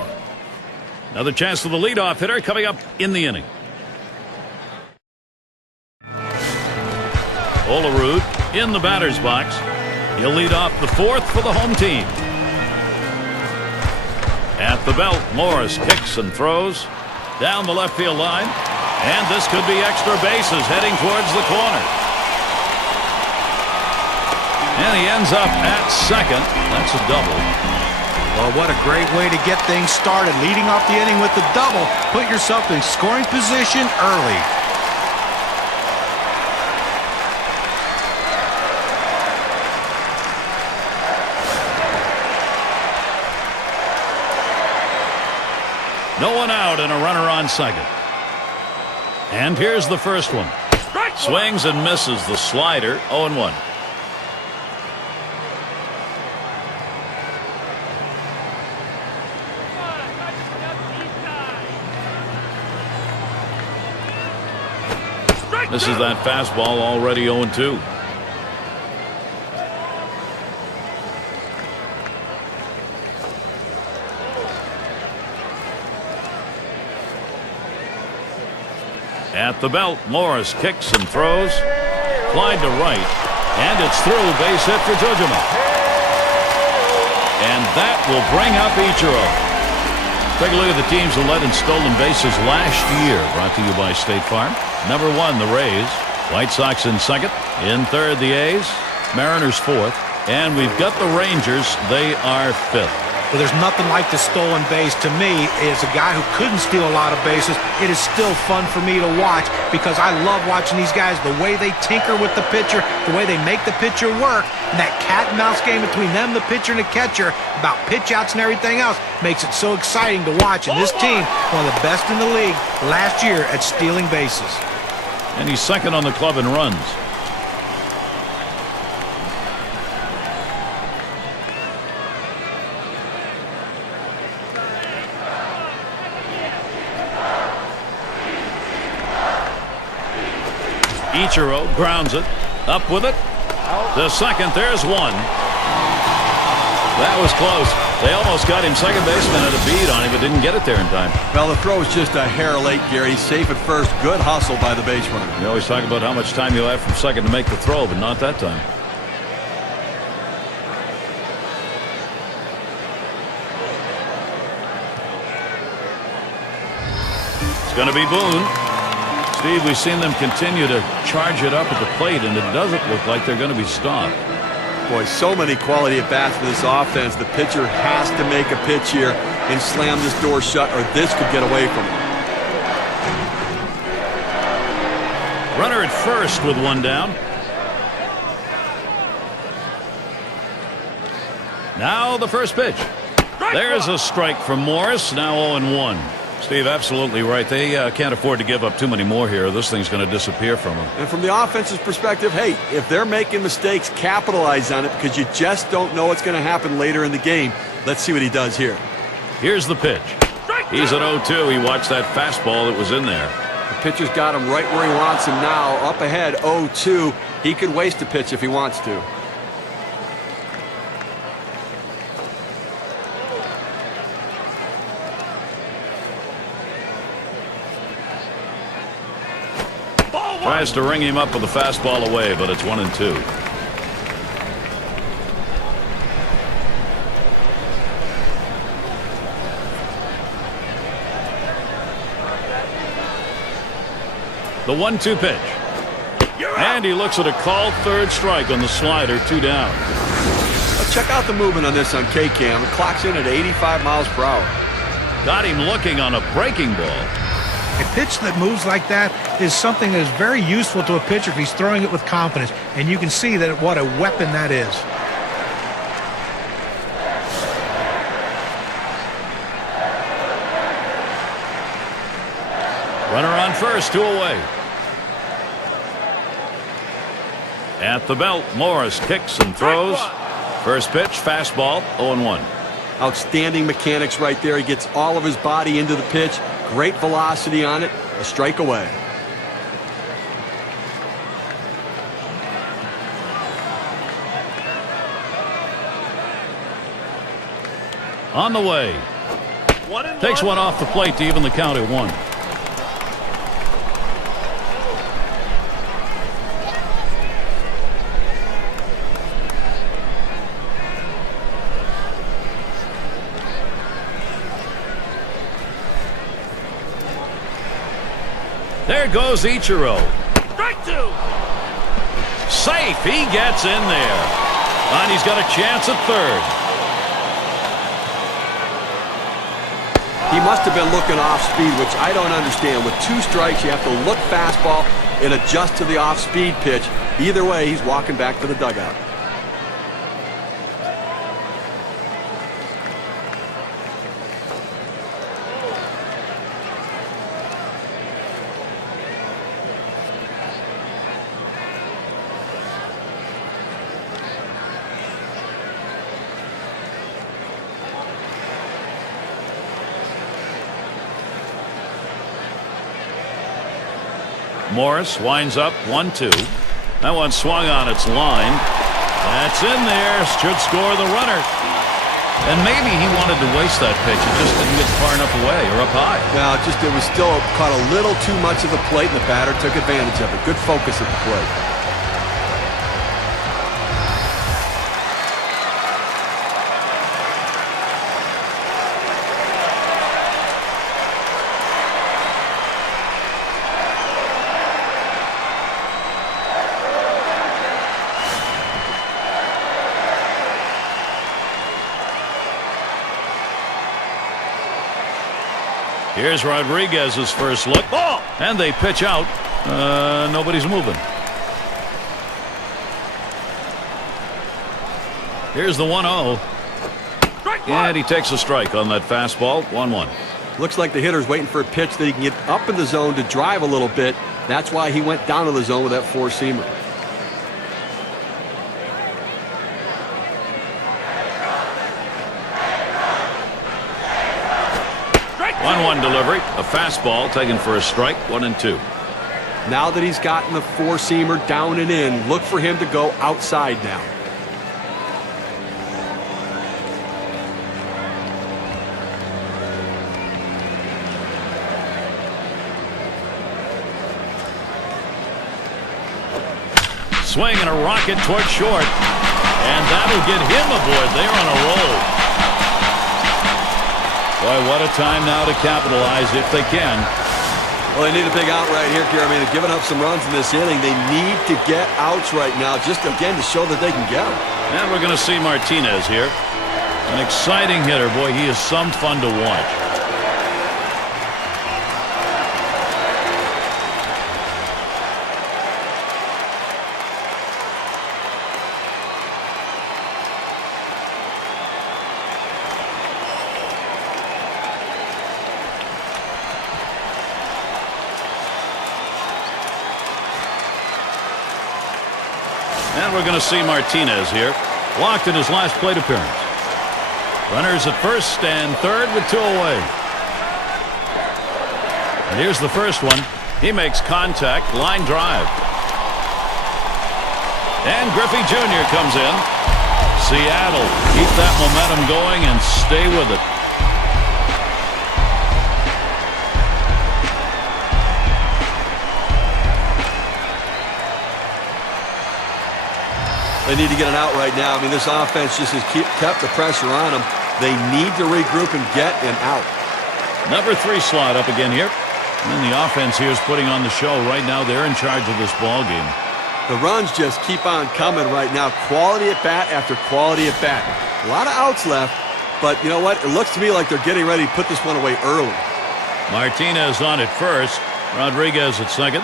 Another chance for the leadoff hitter coming up in the inning. Olerud in the batter's box. He'll lead off the fourth for the home team. At the belt, Morris kicks and throws down the left field line. And this could be extra bases heading towards the corner. And he ends up at second. That's a double. Well, what a great way to get things started. Leading off the inning with the double. Put yourself in scoring position early. No one out and a runner on second. And here's the first one. Swings and misses the slider. 0-1. This is that fastball, already 0-2. At the belt, Morris kicks and throws. Fly to right. And it's through. Base hit for Jojima. And that will bring up Ichiro. Take a look at the teams who led in stolen bases last year. Brought to you by State Farm. Number 1, the Rays. White Sox in second. In third, the A's. Mariners fourth. And we've got the Rangers. They are fifth. Well, there's nothing like the stolen base. To me, as a guy who couldn't steal a lot of bases, it is still fun for me to watch because I love watching these guys, the way they tinker with the pitcher, the way they make the pitcher work, and that cat and mouse game between them, the pitcher, and the catcher about pitch outs and everything else makes it so exciting to watch. And this team, one of the best in the league last year at stealing bases. And he's second on the club in runs. Ichiro grounds it. Up with it. To second. There's one. That was close. They almost got him. Second baseman had a bead on him, but didn't get it there in time. Well, the throw was just a hair late, Gary. Safe at first. Good hustle by the base runner. You always talk about how much time you have from second to make the throw, but not that time. It's going to be Boone. Steve, we've seen them continue to charge it up at the plate, and it doesn't look like they're going to be stopped. Boy, so many quality at-bats for this offense. The pitcher has to make a pitch here and slam this door shut, or this could get away from him. Runner at first with one down. Now the first pitch. There's a strike from Morris. Now 0-1. Steve, absolutely right. They can't afford to give up too many more here. This thing's going to disappear from them. And from the offense's perspective, hey, if they're making mistakes, capitalize on it because you just don't know what's going to happen later in the game. Let's see what he does here. Here's the pitch. He's at 0-2. He watched that fastball that was in there. The pitcher's got him right where he wants him now. Up ahead, 0-2. He could waste a pitch if he wants to. Tries to ring him up with a fastball away, but it's 1-2. The 1-2 pitch. And he looks at a called third strike on the slider, 2 down. Check out the movement on this on K-Cam. It clocks in at 85 miles per hour. Got him looking on a breaking ball. A pitch that moves like that is something that is very useful to a pitcher if he's throwing it with confidence. And you can see that what a weapon that is. Runner on first, 2 away. At the belt, Morris kicks and throws. First pitch, fastball, 0-1. Outstanding mechanics right there. He gets all of his body into the pitch. Great velocity on it. A strike away. On the way. Takes one off the plate to even the count at 1. There goes Ichiro. Strike two. Safe. He gets in there. And he's got a chance at third. He must have been looking off speed, which I don't understand. With 2 strikes, you have to look fastball and adjust to the off-speed pitch. Either way, he's walking back to the dugout. Morris winds up 1-2. That one swung on its line. That's in there. Should score the runner. And maybe he wanted to waste that pitch. It just didn't get far enough away or up high. No, it was still caught a little too much of the plate, and the batter took advantage of it. Good focus at the plate. Here's Rodriguez's first look. Oh! And they pitch out. Nobody's moving. Here's the 1-0. And he takes a strike on that fastball. 1-1. Looks like the hitter's waiting for a pitch that he can get up in the zone to drive a little bit. That's why he went down to the zone with that four-seamer. One delivery, a fastball taken for a strike, 1-2. Now that he's gotten the four-seamer down and in, look for him to go outside now. Swing and a rocket toward short, and that'll get him aboard. They're on a roll. Boy, what a time now to capitalize if they can. Well, they need a big out right here, Gary. I mean, they've given up some runs in this inning. They need to get outs right now, just again to show that they can get them. And we're going to see Martinez here. An exciting hitter. Boy, he is some fun to watch. And we're going to see Martinez here. Walked in his last plate appearance. Runners at first and third with 2 away. And here's the first one. He makes contact. Line drive. And Griffey Jr. comes in. Seattle keep that momentum going and stay with it. They need to get it out right now. I mean, this offense just has kept the pressure on them. They need to regroup and get an out. Number 3 slot up again here. And the offense here is putting on the show right now. They're in charge of this ball game. The runs just keep on coming right now. Quality at bat after quality at bat. A lot of outs left, but you know what? It looks to me like they're getting ready to put this one away early. Martinez on at first. Rodriguez at second.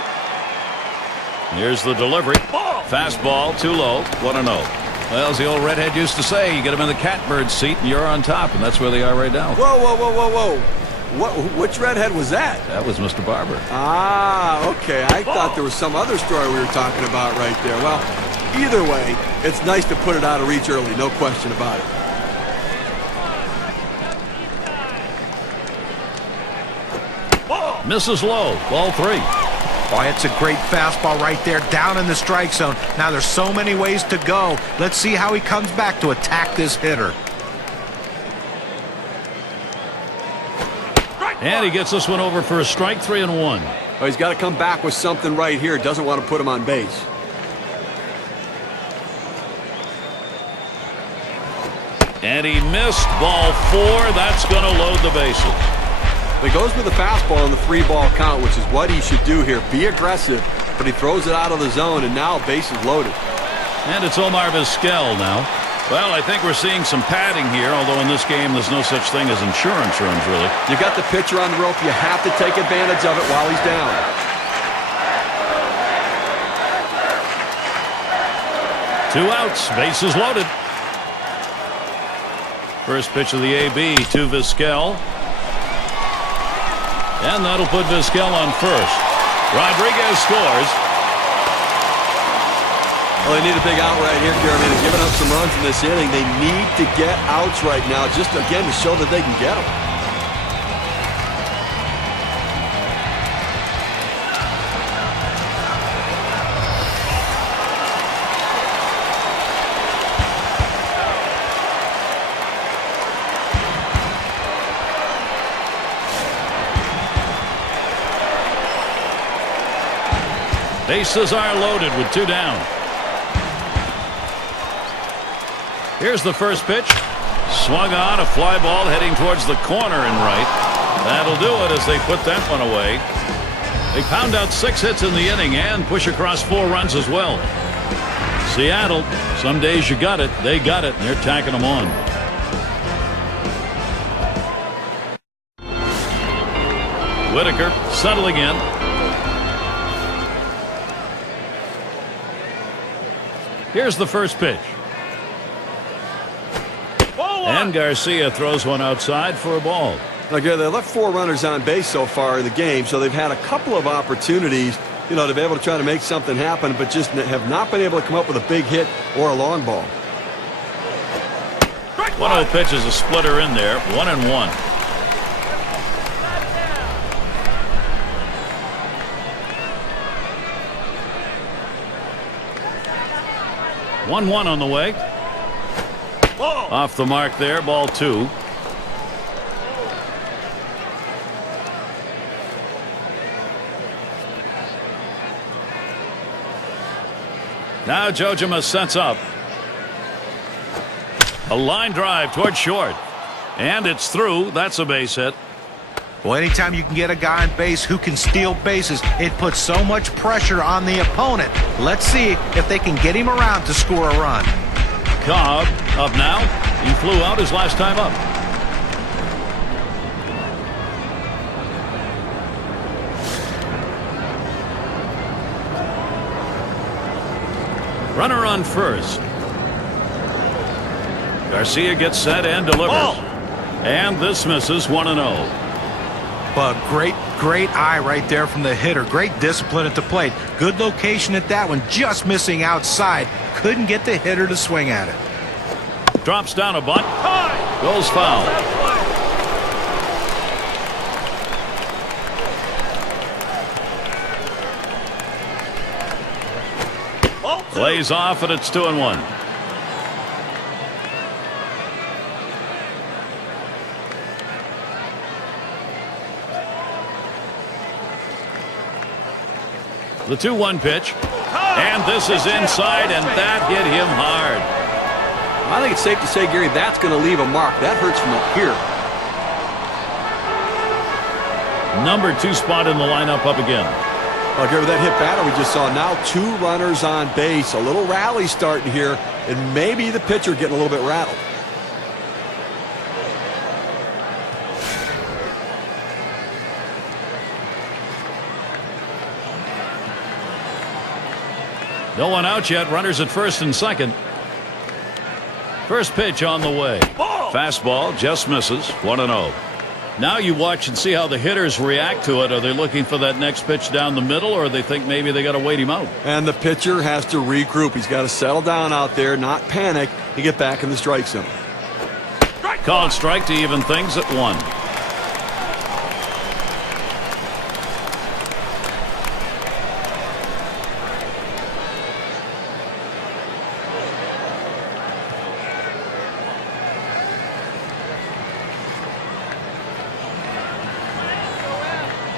Here's the delivery. Fastball too low. 1-0. Well, as the old redhead used to say, you get them in the catbird seat and you're on top, and that's where they are right now. Whoa, whoa, whoa, whoa, whoa. Which redhead was that? That was Mr. Barber. Ah, okay. I thought there was some other story we were talking about right there. Well, either way, it's nice to put it out of reach early. No question about it. Misses low. Ball 3. Boy, it's a great fastball right there, down in the strike zone. Now there's so many ways to go. Let's see how he comes back to attack this hitter. And he gets this one over for a strike. 3-1. Well, he's got to come back with something right here. Doesn't want to put him on base. And he missed ball 4. That's going to load the bases. He goes with the fastball on the 3-ball count, which is what he should do here. Be aggressive, but he throws it out of the zone, and now bases loaded. And it's Omar Vizquel now. Well, I think we're seeing some padding here, although in this game there's no such thing as insurance runs, really. You got the pitcher on the rope. You have to take advantage of it while he's down. Two outs, bases loaded. First pitch of the AB to Vizquel. And that'll put Vizquel on first. Rodriguez scores. Well, they need a big out right here, Jeremy. They're giving up some runs in this inning. They need to get outs right now, just again to show that they can get them. Bases are loaded with two down. Here's the first pitch. Swung on, a fly ball heading towards the corner and right. That'll do it as they put that one away. They pound out 6 hits in the inning and push across 4 runs as well. Seattle, some days you got it. They got it, and they're tacking them on. Whitaker settling in. Here's the first pitch. And Garcia throws one outside for a ball. Okay, they left 4 runners on base so far in the game, so they've had a couple of opportunities, to be able to try to make something happen, but just have not been able to come up with a big hit or a long ball. 1-0 pitch is a splitter in there, 1-1. One on the way. Off the mark there, ball 2. Now Jojima sets up. A line drive towards short. And it's through. That's a base hit. Well, anytime you can get a guy on base who can steal bases, it puts so much pressure on the opponent. Let's see if they can get him around to score a run. Cobb up now. He flew out his last time up. Runner on first. Garcia gets set and delivers. And this misses 1-0. But great eye right there from the hitter. Great discipline at the plate. Good location at that one. Just missing outside. Couldn't get the hitter to swing at it. Drops down a bunt. Goes foul. Plays off and it's 2-1. The 2-1 pitch. And this is inside, and that hit him hard. I think it's safe to say, Gary, that's going to leave a mark. That hurts from up here. Number 2 spot in the lineup up again. Well, Gary, that hit batter we just saw. Now 2 runners on base. A little rally starting here, and maybe the pitcher getting a little bit rattled. No one out yet. Runners at first and second. First pitch on the way. Fastball just misses. 1-0. Now you watch and see how the hitters react to it. Are they looking for that next pitch down the middle, or they think maybe they got to wait him out? And the pitcher has to regroup. He's got to settle down out there, not panic, and get back in the strike zone. Called strike to even things at 1.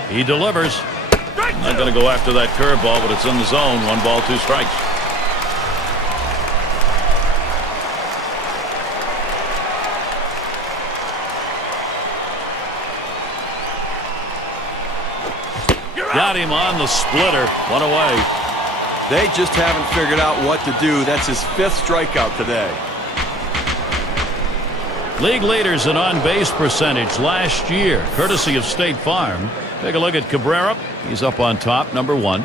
He delivers. Not going to go after that curveball, but it's in the zone. 1 ball, 2 strikes. Got him on the splitter. One away. They just haven't figured out what to do. That's his 5th strikeout today. League leaders in on-base percentage last year, courtesy of State Farm. Take a look at Cabrera. He's up on top, number 1.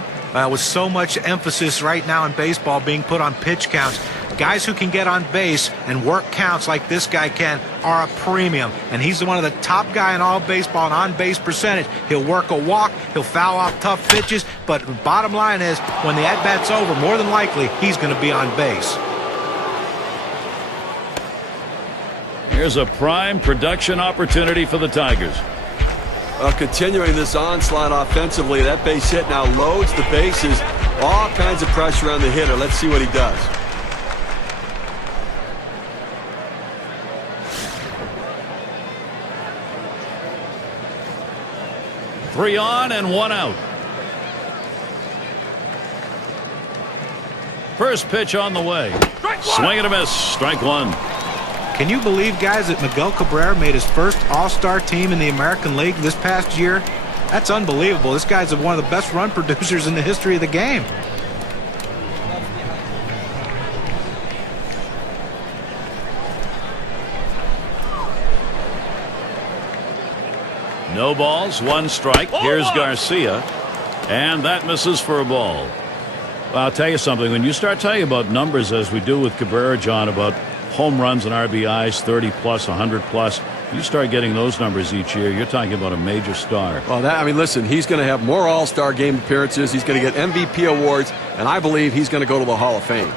With so much emphasis right now in baseball being put on pitch counts, guys who can get on base and work counts like this guy can are a premium. And he's one of the top guy in all baseball in on-base percentage. He'll work a walk, he'll foul off tough pitches, but the bottom line is when the at-bat's over, more than likely he's going to be on base. Here's a prime production opportunity for the Tigers. Continuing this onslaught offensively, that base hit now loads the bases. All kinds of pressure on the hitter. Let's see what he does. Three on and 1 out. First pitch on the way. Swing and a miss. Strike 1. Can you believe, guys, that Miguel Cabrera made his first All-Star team in the American League this past year? That's unbelievable. This guy's one of the best run producers in the history of the game. No balls, 1 strike. Here's Garcia. And that misses for a ball. Well, I'll tell you something. When you start talking about numbers as we do with Cabrera, John, about home runs and RBIs, 30 plus, 100 plus, you start getting those numbers each year, you're talking about a major star. Well, listen, he's going to have more All-Star game appearances. He's going to get MVP awards, and I believe he's going to go to the Hall of Fame.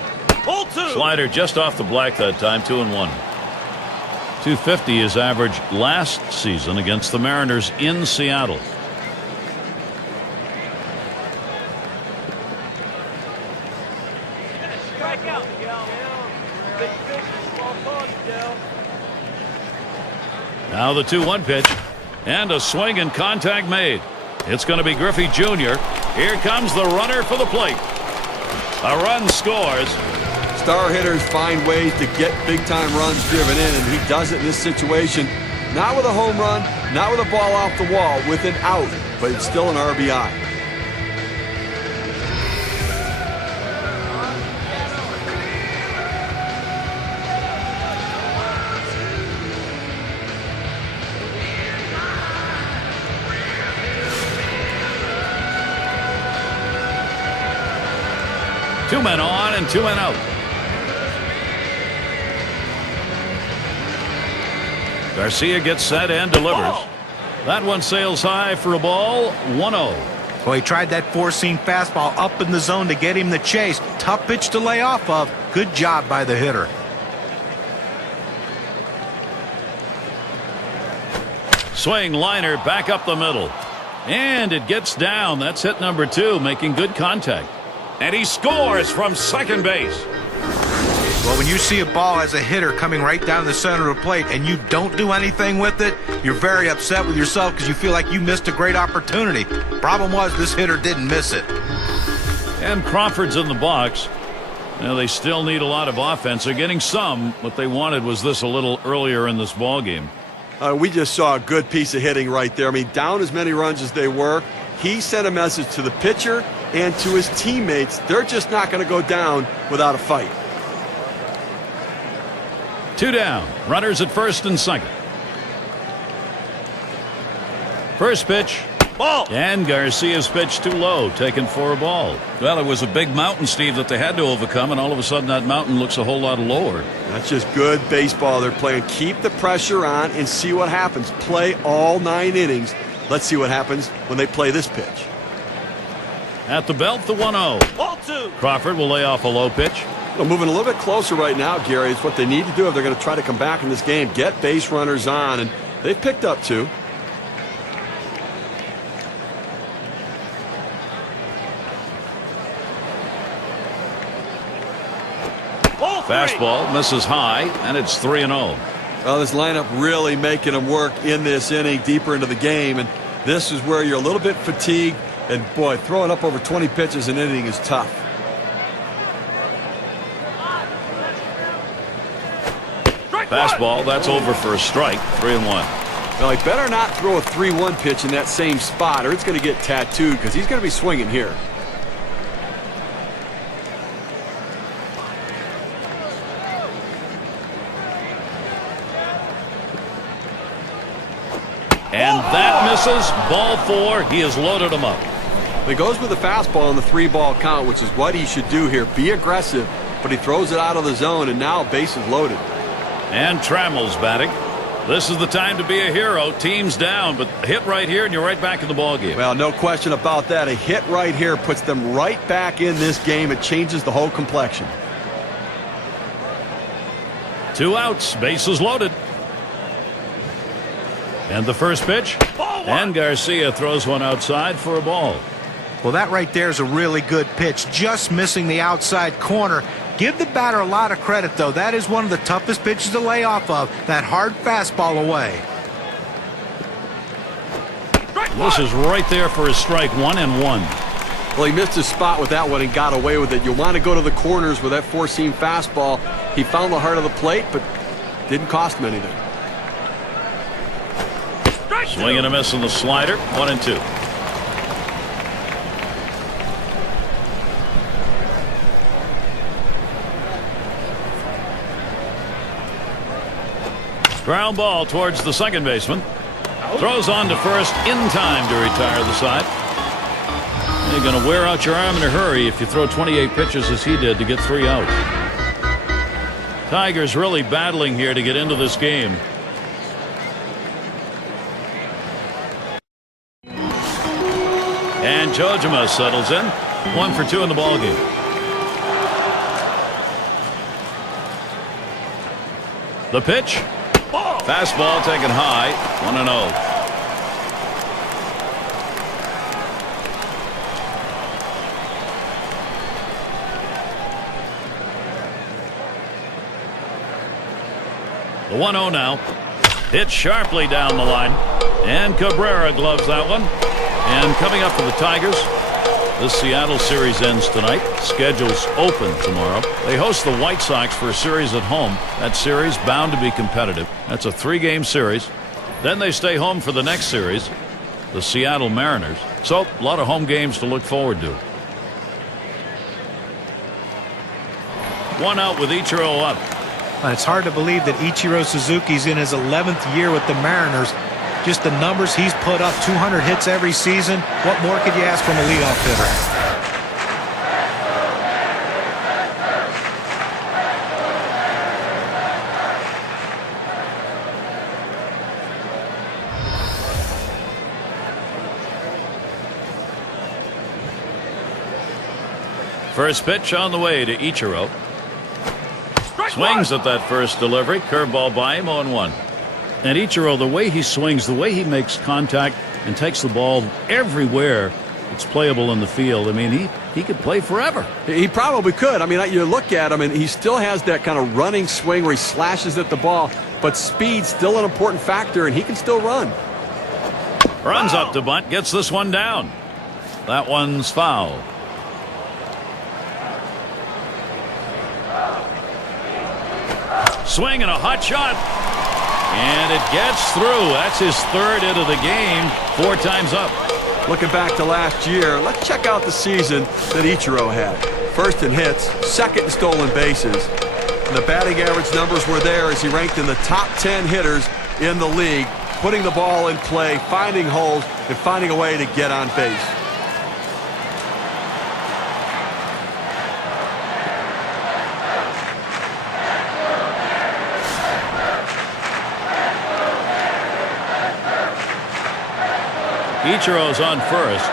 Slider just off the black that time, 2-1. 250 is average last season against the Mariners in Seattle. Now the 2-1 pitch, and a swing and contact made. It's going to be Griffey Jr. Here comes the runner for the plate. A run scores. Star hitters find ways to get big-time runs driven in, and he does it in this situation. Not with a home run, not with a ball off the wall, with an out, but it's still an RBI. Two men on and 2 men out. Garcia gets set and delivers. That one sails high for a ball. 1-0. Well, he tried that four-seam fastball up in the zone to get him the chase. Tough pitch to lay off of. Good job by the hitter. Swing liner back up the middle. And it gets down. That's hit number 2, making good contact. And he scores from second base. Well, when you see a ball as a hitter coming right down the center of the plate and you don't do anything with it, you're very upset with yourself because you feel like you missed a great opportunity. Problem was, this hitter didn't miss it. And Crawford's in the box. Now they still need a lot of offense. They're getting some. What they wanted was this a little earlier in this ball game. We just saw a good piece of hitting right there. I mean, down as many runs as they were, he sent a message to the pitcher and to his teammates. They're just not going to go down without a fight. 2 down. Runners at first and second. First pitch. Ball. And Garcia's pitch too low, taken for a ball. Well, it was a big mountain, Steve, that they had to overcome, and all of a sudden that mountain looks a whole lot lower. That's just good baseball they're playing. Keep the pressure on and see what happens. Play all 9 innings. Let's see what happens when they play this pitch. At the belt, the 1-0. Ball 2. Crawford will lay off a low pitch. Well, moving a little bit closer right now, Gary. It's what they need to do if they're going to try to come back in this game. Get base runners on, and they've picked up 2. Fastball misses high, and it's 3-0. Well, this lineup really making them work in this inning, deeper into the game, and this is where you're a little bit fatigued, and boy, throwing up over 20 pitches an inning is tough. Fastball, that's over for a strike. 3-1. Well, he better not throw a 3-1 pitch in that same spot, or it's going to get tattooed because he's going to be swinging here. And that misses. Ball 4. He has loaded him up. He goes with the fastball on the 3-ball count, which is what he should do here. Be aggressive, but he throws it out of the zone, and now bases loaded. And Trammell's batting. This is the time to be a hero. Team's down, but hit right here, and you're right back in the ballgame. Well, no question about that. A hit right here puts them right back in this game. It changes the whole complexion. 2 outs. Bases loaded. And the first pitch. And Garcia throws one outside for a ball. Well, that right there is a really good pitch, just missing the outside corner. Give the batter a lot of credit, though. That is one of the toughest pitches to lay off of, that hard fastball away. This is right there for a strike. 1-1. Well, he missed his spot with that one and got away with it. You want to go to the corners with that 4-seam fastball. He found the heart of the plate, but didn't cost him anything. Swing and a miss on the slider. 1-2. Ground ball towards the second baseman. Throws on to first in time to retire the side. You're going to wear out your arm in a hurry if you throw 28 pitches as he did to get 3 outs. Tigers really battling here to get into this game. And Jojima settles in. 1 for 2 in the ballgame. The pitch. Fastball taken high. 1-0. The 1-0 now. Hit sharply down the line. And Cabrera gloves that one. And coming up for the Tigers, this Seattle series ends tonight. Schedule's open tomorrow. They host the White Sox for a series at home. That series bound to be competitive. That's a 3-game series. Then they stay home for the next series, the Seattle Mariners. So a lot of home games to look forward to. 1 out with Ichiro up. And it's hard to believe that Ichiro Suzuki's in his 11th year with the Mariners. Just the numbers he's put up, 200 hits every season. What more could you ask from a leadoff hitter? First pitch on the way to Ichiro. Swings at that first delivery. Curveball by him, 0-1. And Ichiro, the way he swings, the way he makes contact and takes the ball everywhere it's playable in the field. I mean, he could play forever. He probably could. I mean, you look at him, and he still has that kind of running swing where he slashes at the ball, but speed's still an important factor, and he can still run. Runs up to bunt, gets this one down. That one's foul. Swing and a hot shot. And it gets through. That's his 3rd hit of the game. 4 times up. Looking back to last year, let's check out the season that Ichiro had. 1st in hits, 2nd in stolen bases. And the batting average numbers were there as he ranked in the top 10 hitters in the league, putting the ball in play, finding holes, and finding a way to get on base. Ichiro's on first.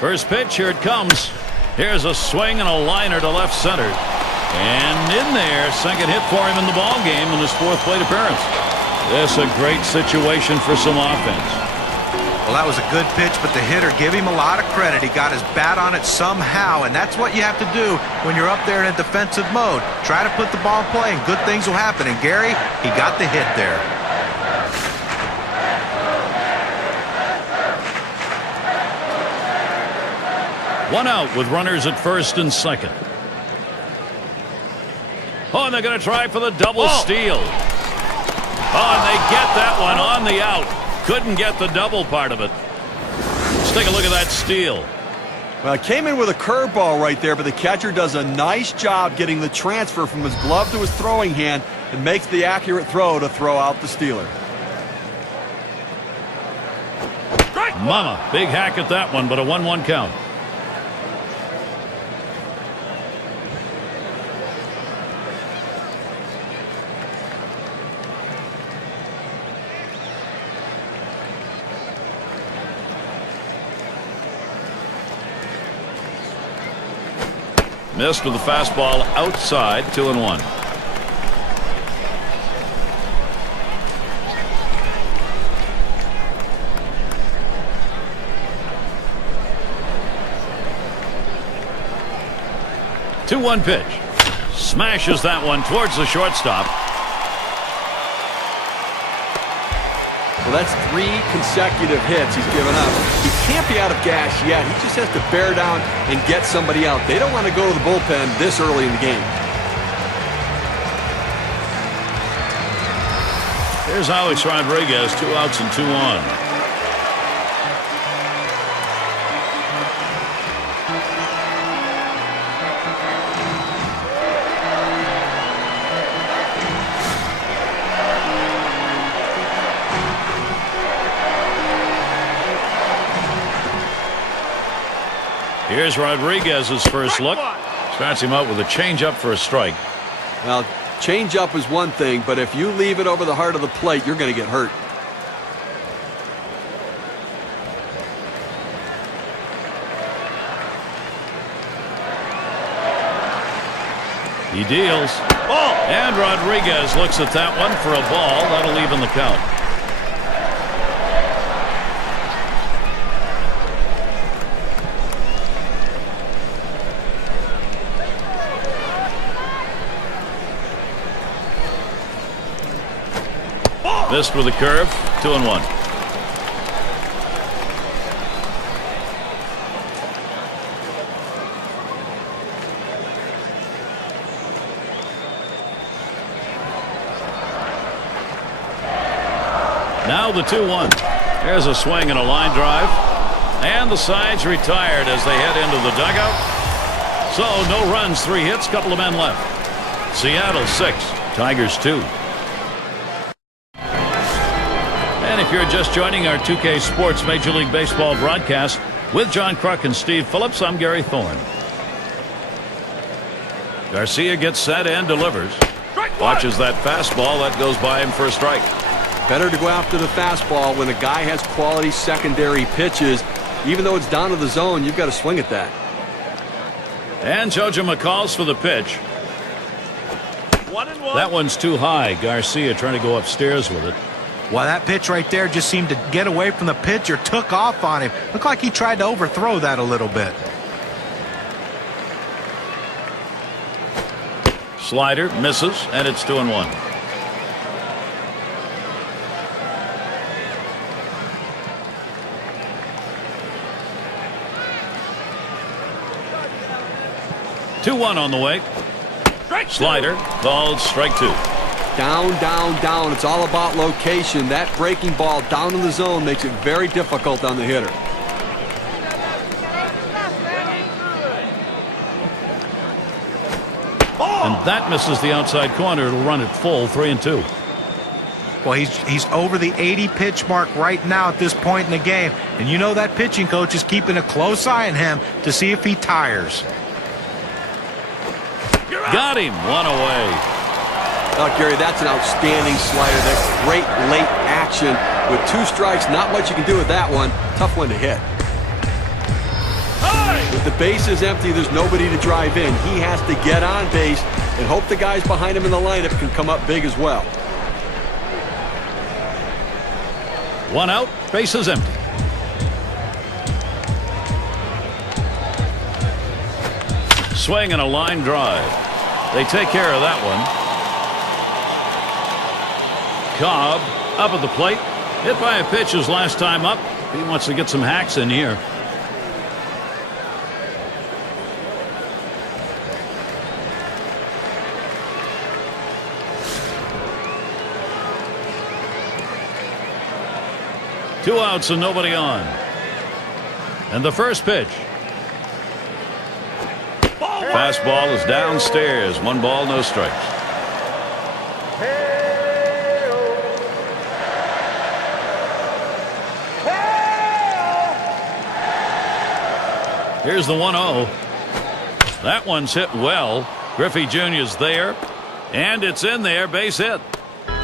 First pitch, here it comes. Here's a swing and a liner to left center. And in there, 2nd hit for him in the ball game in his 4th plate appearance. This a great situation for some offense. Well, that was a good pitch, but the hitter, give him a lot of credit. He got his bat on it somehow, and that's what you have to do when you're up there in a defensive mode. Try to put the ball in play, and good things will happen. And Gary, he got the hit there. One out with runners at 1st and 2nd. Oh, and they're going to try for the double steal. Oh, and they get that one on the out. Couldn't get the double part of it. Let's take a look at that steal. Well, it came in with a curveball right there, but the catcher does a nice job getting the transfer from his glove to his throwing hand and makes the accurate throw to throw out the stealer. Mama, big hack at that one, but a 1-1 count. Missed with the fastball outside, 2-1. Two-one pitch. Smashes that one towards the shortstop. Well, that's 3 consecutive hits he's given up. He can't be out of gas yet. He just has to bear down and get somebody out. They don't want to go to the bullpen this early in the game. Here's Alex Rodriguez, 2 outs and 2 on. Here's Rodriguez's first look. Starts him out with a changeup for a strike. Well, changeup is one thing, but if you leave it over the heart of the plate, you're going to get hurt. He deals. Ball. And Rodriguez looks at that one for a ball. That'll even the count. Missed with a curve, 2-1. Now the 2-1. There's a swing and a line drive. And the side's retired as they head into the dugout. So no runs, 3 hits, couple of men left. Seattle 6, Tigers 2. And if you're just joining our 2K Sports Major League Baseball broadcast with John Kruk and Steve Phillips, I'm Gary Thorne. Garcia gets set and delivers. Watches that fastball. That goes by him for a strike. Better to go after the fastball when a guy has quality secondary pitches. Even though it's down to the zone, you've got to swing at that. And JoJo McCall's for the pitch. 1-1. That one's too high. Garcia trying to go upstairs with it. Well, that pitch right there just seemed to get away from the pitcher, took off on him. Looked like he tried to overthrow that a little bit. Slider misses, and it's 2-1. Two-one on the way. Slider called strike 2. Down, down, down. It's all about location. That breaking ball down in the zone makes it very difficult on the hitter. And that misses the outside corner. It'll run it full, 3-2. Well, he's over the 80 pitch mark right now at this point in the game. And you know that pitching coach is keeping a close eye on him to see if he tires. Got him. One away. Oh, Gary, that's an outstanding slider. That's great late action. With 2 strikes, not much you can do with that one. Tough one to hit. With the bases empty, there's nobody to drive in. He has to get on base and hope the guys behind him in the lineup can come up big as well. 1 out, bases empty. Swing and a line drive. They take care of that one. Cobb up at the plate. Hit by a pitch his last time up. He wants to get some hacks in here. 2 outs and nobody on. And the first pitch. Fastball is downstairs. 1 ball, no strikes. Here's the 1-0. That one's hit well. Griffey Jr.'s there. And it's in there. Base hit.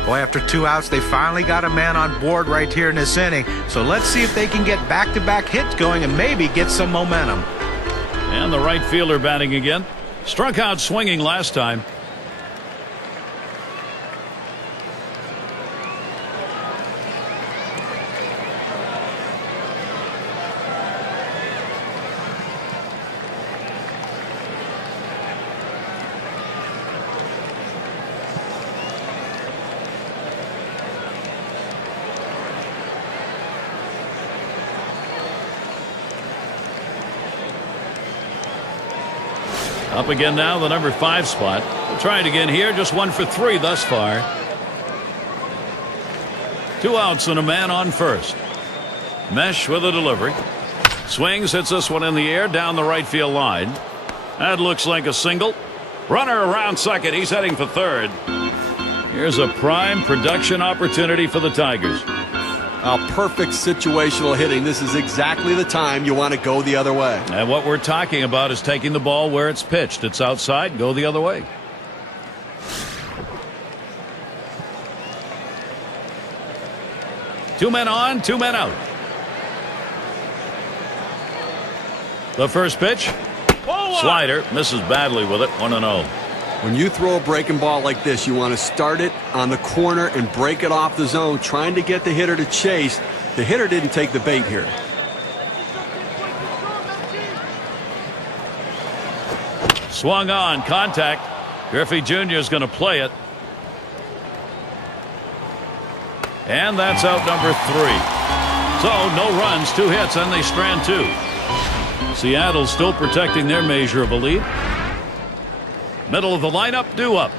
Boy, after 2 outs, they finally got a man on board right here in this inning. So let's see if they can get back-to-back hits going and maybe get some momentum. And the right fielder batting again. Struck out swinging last time. Up again now, the number 5 spot. We'll try it again here. Just 1 for 3 thus far. 2 outs and a man on first. Mesh with a delivery. Swings, hits this one in the air down the right field line. That looks like a single. Runner around second. He's heading for third. Here's a prime production opportunity for the Tigers. Perfect situational hitting. This is exactly the time you want to go the other way. And what we're talking about is taking the ball where it's pitched. It's outside. Go the other way. Two men on, 2 men out. The first pitch. Slider misses badly with it. 1-0. When you throw a breaking ball like this, you want to start it on the corner and break it off the zone, trying to get the hitter to chase. The hitter didn't take the bait here. Swung on, contact. Griffey Jr. is going to play it. And that's out number 3. So no runs, 2 hits, and they strand 2. Seattle still protecting their measure of a lead. Middle of the lineup, due up.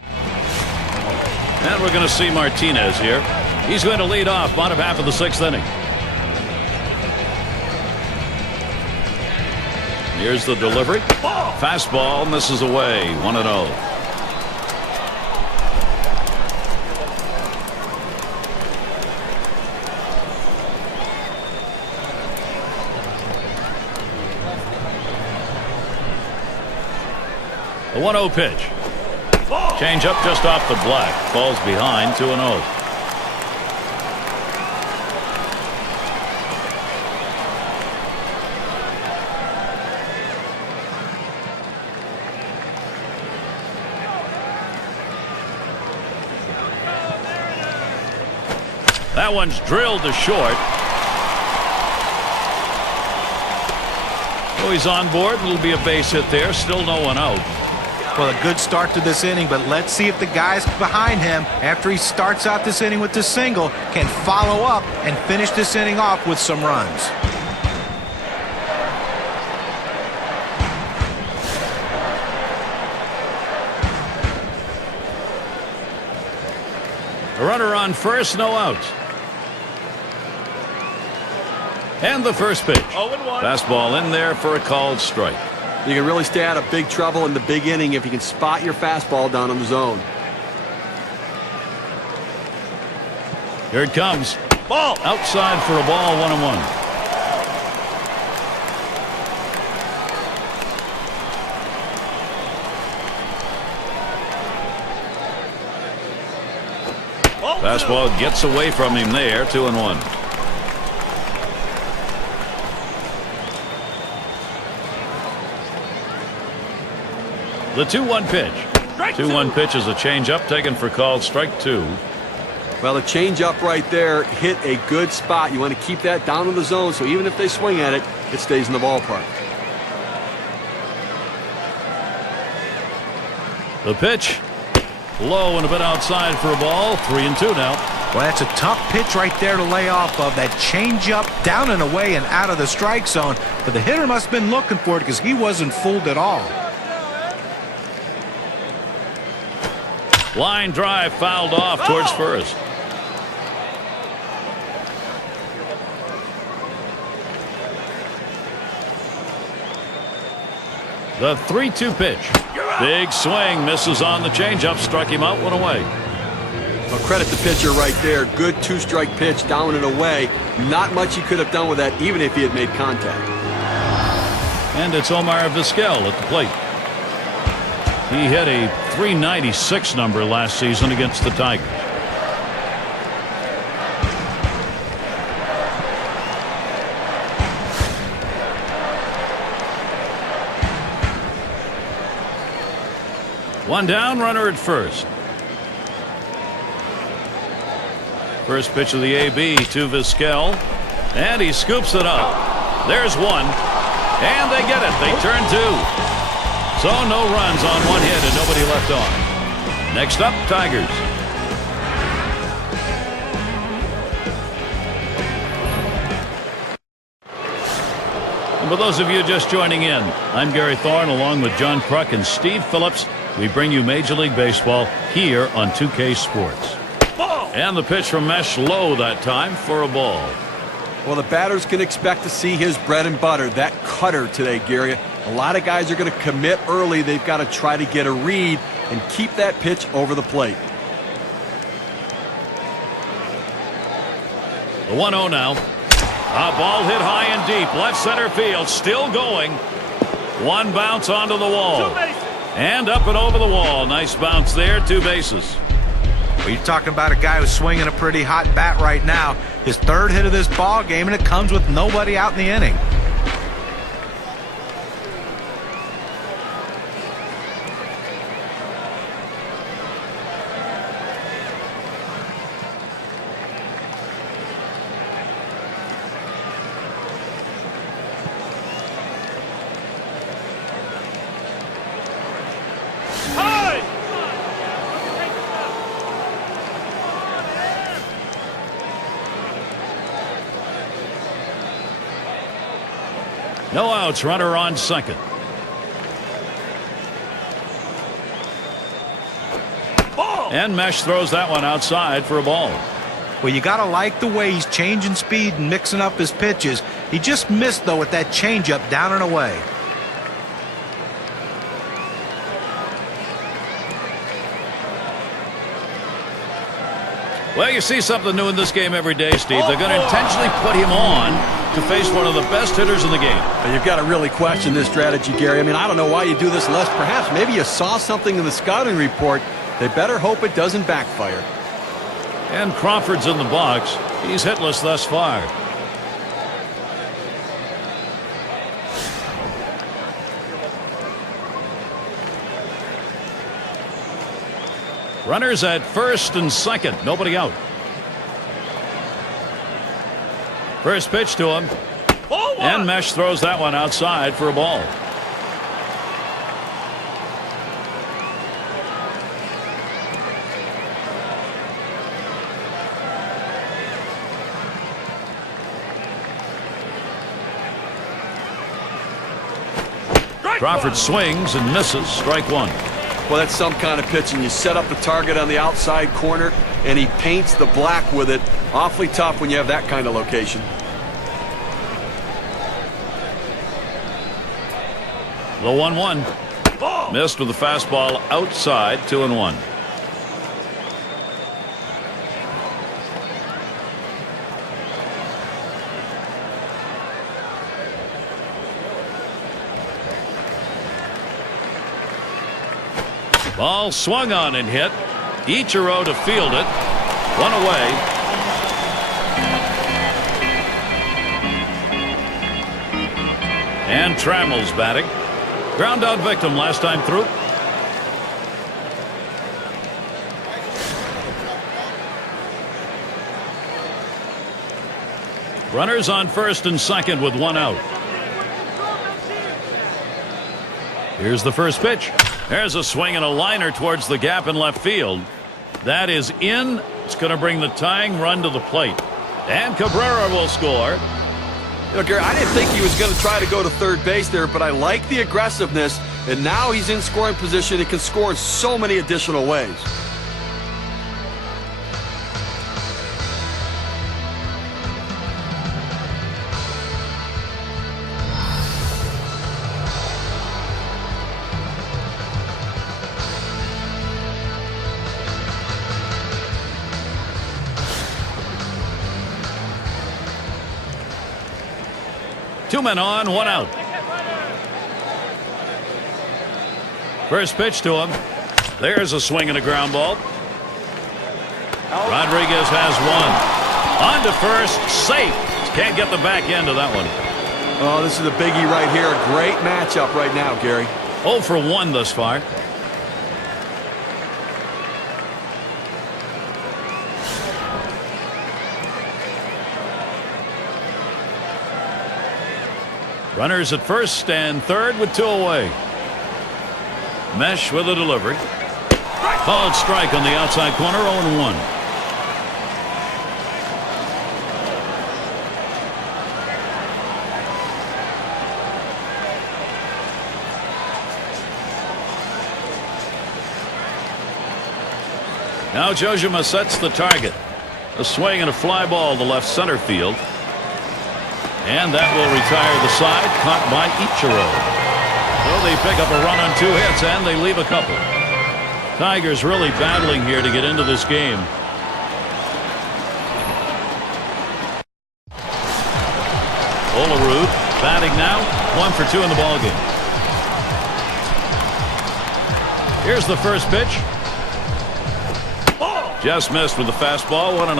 And we're going to see Martinez here. He's going to lead off bottom half of the 6th inning. Here's the delivery. Fastball misses away. 1-0. The 1-0 pitch. Change up just off the black. Falls behind. 2-0. That one's drilled to short. Oh, he's on board. It'll be a base hit there. Still no one out. Well, a good start to this inning, but let's see if the guys behind him, after he starts out this inning with the single, can follow up and finish this inning off with some runs. A runner on first, no outs. And the first pitch. 0-1. Fastball in there for a called strike. You can really stay out of big trouble in the big inning if you can spot your fastball down in the zone. Here it comes. Ball outside for a ball. 1-1. Fastball gets away from him there. 2-1. The 2-1 pitch. 2-1 pitch is a changeup taken for called strike 2. Well, the changeup right there hit a good spot. You want to keep that down in the zone, so even if they swing at it, it stays in the ballpark. The pitch. Low and a bit outside for a ball. 3-2 now. Well, that's a tough pitch right there to lay off of. That changeup down and away and out of the strike zone. But the hitter must have been looking for it because he wasn't fooled at all. Line drive fouled off towards first. The 3-2 pitch. Big swing, misses on the changeup, struck him out, one away. Well, credit the pitcher right there. Good 2-strike pitch, down and away. Not much he could have done with that, even if he had made contact. And it's Omar Vizquel at the plate. He hit a .396 number last season against the Tigers. One down, runner at first. First pitch of the AB to Vizquel, and he scoops it up. There's one, and they get it. They turn two. So no runs on one hit and nobody left on. Next up, Tigers. And for those of you just joining in, I'm Gary Thorne along with John Kruk and Steve Phillips. We bring you Major League Baseball here on 2K Sports. And the pitch from Mesh low that time for a ball. Well, the batters can expect to see his bread and butter, that cutter today, Gary. A lot of guys are going to commit early. They've got to try to get a read and keep that pitch over the plate. The 1-0 now. A ball hit high and deep. Left center field. Still going. One bounce onto the wall. And up and over the wall. Nice bounce there. 2 bases. Well, you're talking about a guy who's swinging a pretty hot bat right now. His 3rd hit of this ball game, and it comes with nobody out in the inning. No outs, runner on second. And Mesh throws that one outside for a ball. Well, you got to like the way he's changing speed and mixing up his pitches. He just missed, though, with that changeup down and away. Well, you see something new in this game every day, Steve. They're going to intentionally put him on to face one of the best hitters in the game. You've got to really question this strategy, Gary. I mean, I don't know why you do this unless perhaps maybe you saw something in the scouting report. They better hope it doesn't backfire. And Crawford's in the box. He's hitless thus far. Runners at first and second. Nobody out. First pitch to him. And Mesh throws that one outside for a ball. Crawford swings and misses. Strike one. Well, that's some kind of pitching. You set up the target on the outside corner, and he paints the black with it. Awfully tough when you have that kind of location. The 1-1. Missed with the fastball outside. 2-1. Ball swung on and hit. Ichiro to field it. One away. And Trammell's batting. Ground out victim last time through. Runners on first and second with one out. Here's the first pitch. There's a swing and a liner towards the gap in left field. That is in. It's going to bring the tying run to the plate. And Cabrera will score. You know, Gary, I didn't think he was going to try to go to third base there, but I like the aggressiveness. And now he's in scoring position. He can score in so many additional ways. 2 men on, 1 out. First pitch to him. There's a swing and a ground ball. Rodriguez has one. On to first, safe. Can't get the back end of that one. Oh, this is a biggie right here. A great matchup right now, Gary. 0 for 1 thus far. Runners at first and third with 2 away. Mesh with a delivery. Called strike on the outside corner, 0-1. Now Jojima sets the target. A swing and a fly ball to left center field. And that will retire the side, caught by Ichiro. So they pick up a run on 2 hits, and they leave a couple. Tigers really battling here to get into this game. Olerud batting now, 1 for 2 in the ballgame. Here's the first pitch. Just missed with the fastball, 1-0.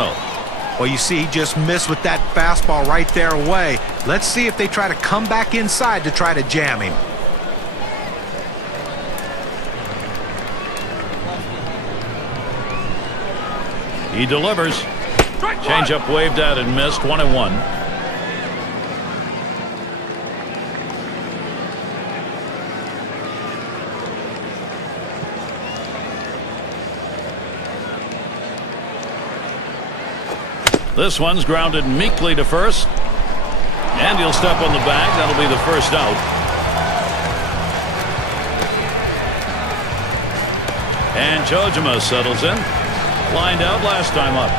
Well, you see, he just missed with that fastball right there away. Let's see if they try to come back inside to try to jam him. He delivers. Changeup waved at and missed, 1-1. This one's grounded meekly to first. And he'll step on the bag. That'll be the first out. And Jojima settles in. Lined out last time up.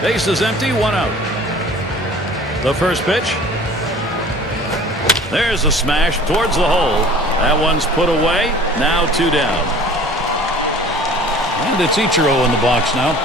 Base is empty, 1 out. The first pitch. There's a smash towards the hole. That one's put away. Now 2 down. And it's Ichiro in the box now.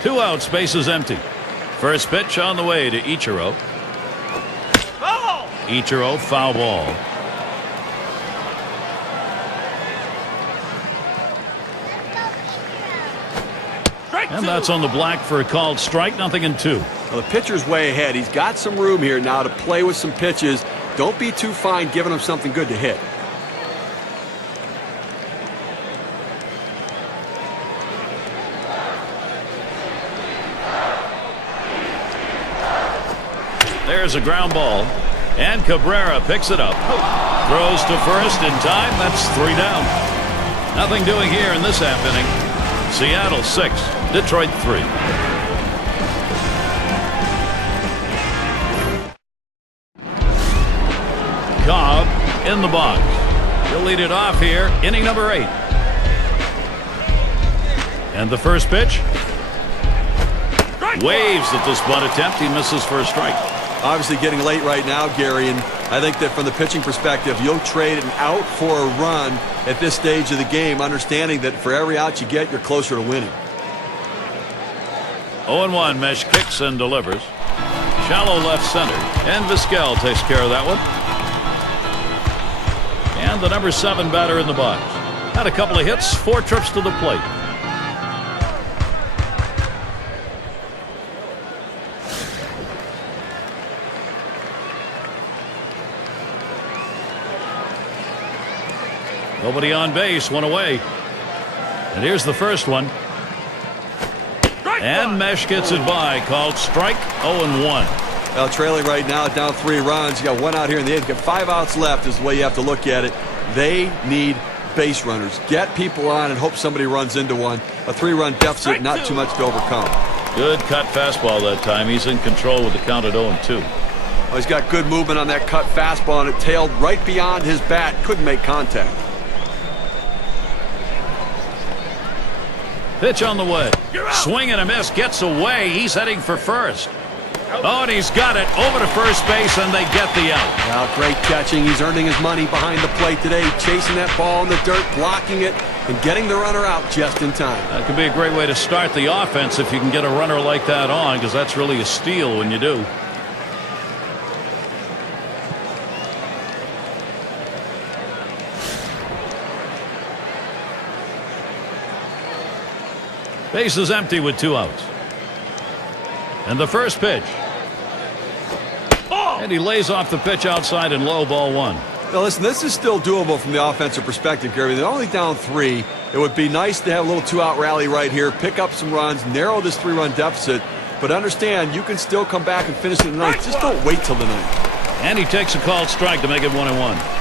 Two outs, bases empty. First pitch on the way to Ichiro. Ichiro, foul ball. And that's on the black for a called strike, 0-2. Well, the pitcher's way ahead. He's got some room here now to play with some pitches. Don't be too fine giving him something good to hit. There's a ground ball. And Cabrera picks it up. Throws to first in time. That's 3 down. Nothing doing here in this half inning. Seattle 6, Detroit 3. Cobb in the box. He'll lead it off here, inning number 8. And the first pitch. Waves at this bunt attempt. He misses for a strike. Obviously getting late right now, Gary, and I think that from the pitching perspective, you'll trade an out for a run at this stage of the game, understanding that for every out you get, you're closer to winning. 0-1, Mesh kicks and delivers. Shallow left center, and Vizquel takes care of that one. And the number 7 batter in the box. Had a couple of hits, 4 trips to the plate. Nobody on base, 1 away. And here's the first one. And Mesh gets it by, called strike, 0-1. Well, trailing right now, down 3 runs. You got 1 out here in the 8th. You got 5 outs left is the way you have to look at it. They need base runners. Get people on and hope somebody runs into one. A 3-run deficit, not too much to overcome. Good cut fastball that time. He's in control with the count at 0-2. Well, he's got good movement on that cut fastball, and it tailed right beyond his bat. Couldn't make contact. Pitch on the way. Swing and a miss. Gets away. He's heading for first. Oh, and he's got it over to first base, and they get the out. Well, great catching. He's earning his money behind the plate today, chasing that ball in the dirt, blocking it, and getting the runner out just in time. That could be a great way to start the offense if you can get a runner like that on, because that's really a steal when you do. Base is empty with 2 outs. And the first pitch. And he lays off the pitch outside and low, ball 1. Now listen, this is still doable from the offensive perspective, Gary. They're only down 3. It would be nice to have a little 2-out rally right here, pick up some runs, narrow this 3-run deficit. But understand, you can still come back and finish it in the 9th. Just don't wait till the 9th. And he takes a called strike to make it 1-1.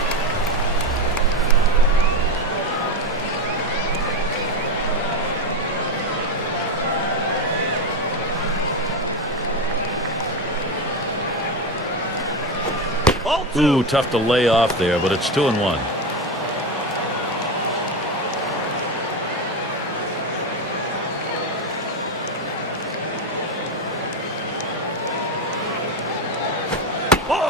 Ooh, tough to lay off there, but it's 2-1.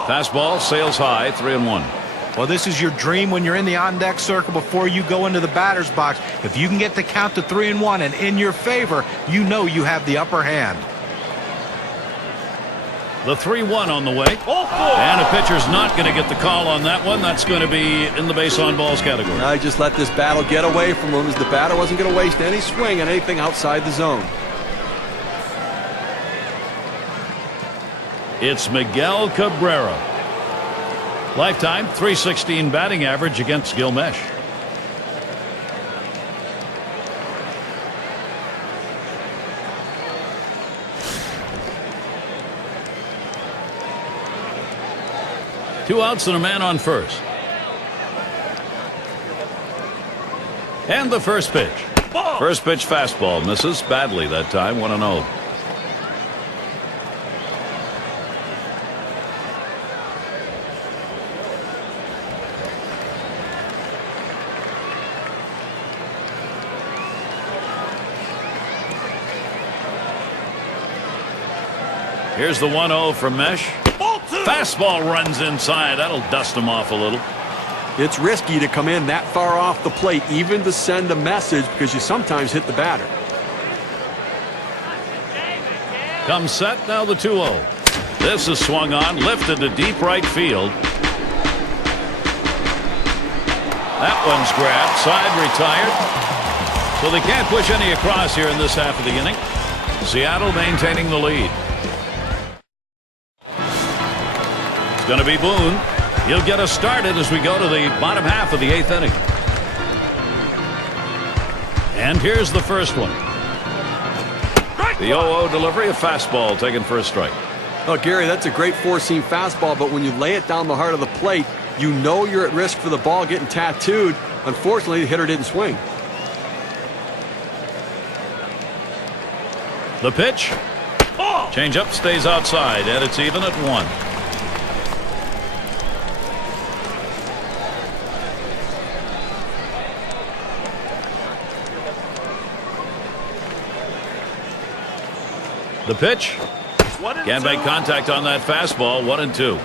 Fastball sails high, 3-1. Well, this is your dream when you're in the on-deck circle before you go into the batter's box. If you can get the count to 3-1 and in your favor, you know you have the upper hand. The 3-1 on the way. And a pitcher's not going to get the call on that one. That's going to be in the base on balls category. I just let this battle get away from him, as the batter wasn't going to waste any swing on anything outside the zone. It's Miguel Cabrera. Lifetime .316 batting average against Gilmesh. Two outs and a man on first. And the first pitch. First pitch fastball misses badly that time. 1-0. Here's the 1-0 from Mesh. Fastball runs inside. That'll dust him off a little. It's risky to come in that far off the plate, even to send a message, because you sometimes hit the batter. Comes set, now the 2-0. This is swung on, lifted to deep right field. That one's grabbed, side retired. So they can't push any across here in this half of the inning. Seattle maintaining the lead. Going to be Boone. He'll get us started as we go to the bottom half of the 8th inning. And here's the first one. The 0-0 delivery, a fastball taken for a strike. Oh, Gary, that's a great four-seam fastball, but when you lay it down the heart of the plate, you know you're at risk for the ball getting tattooed. Unfortunately, the hitter didn't swing. The pitch. Change up, stays outside, and it's even at 1. The pitch. Can't make contact on that fastball. 1-2.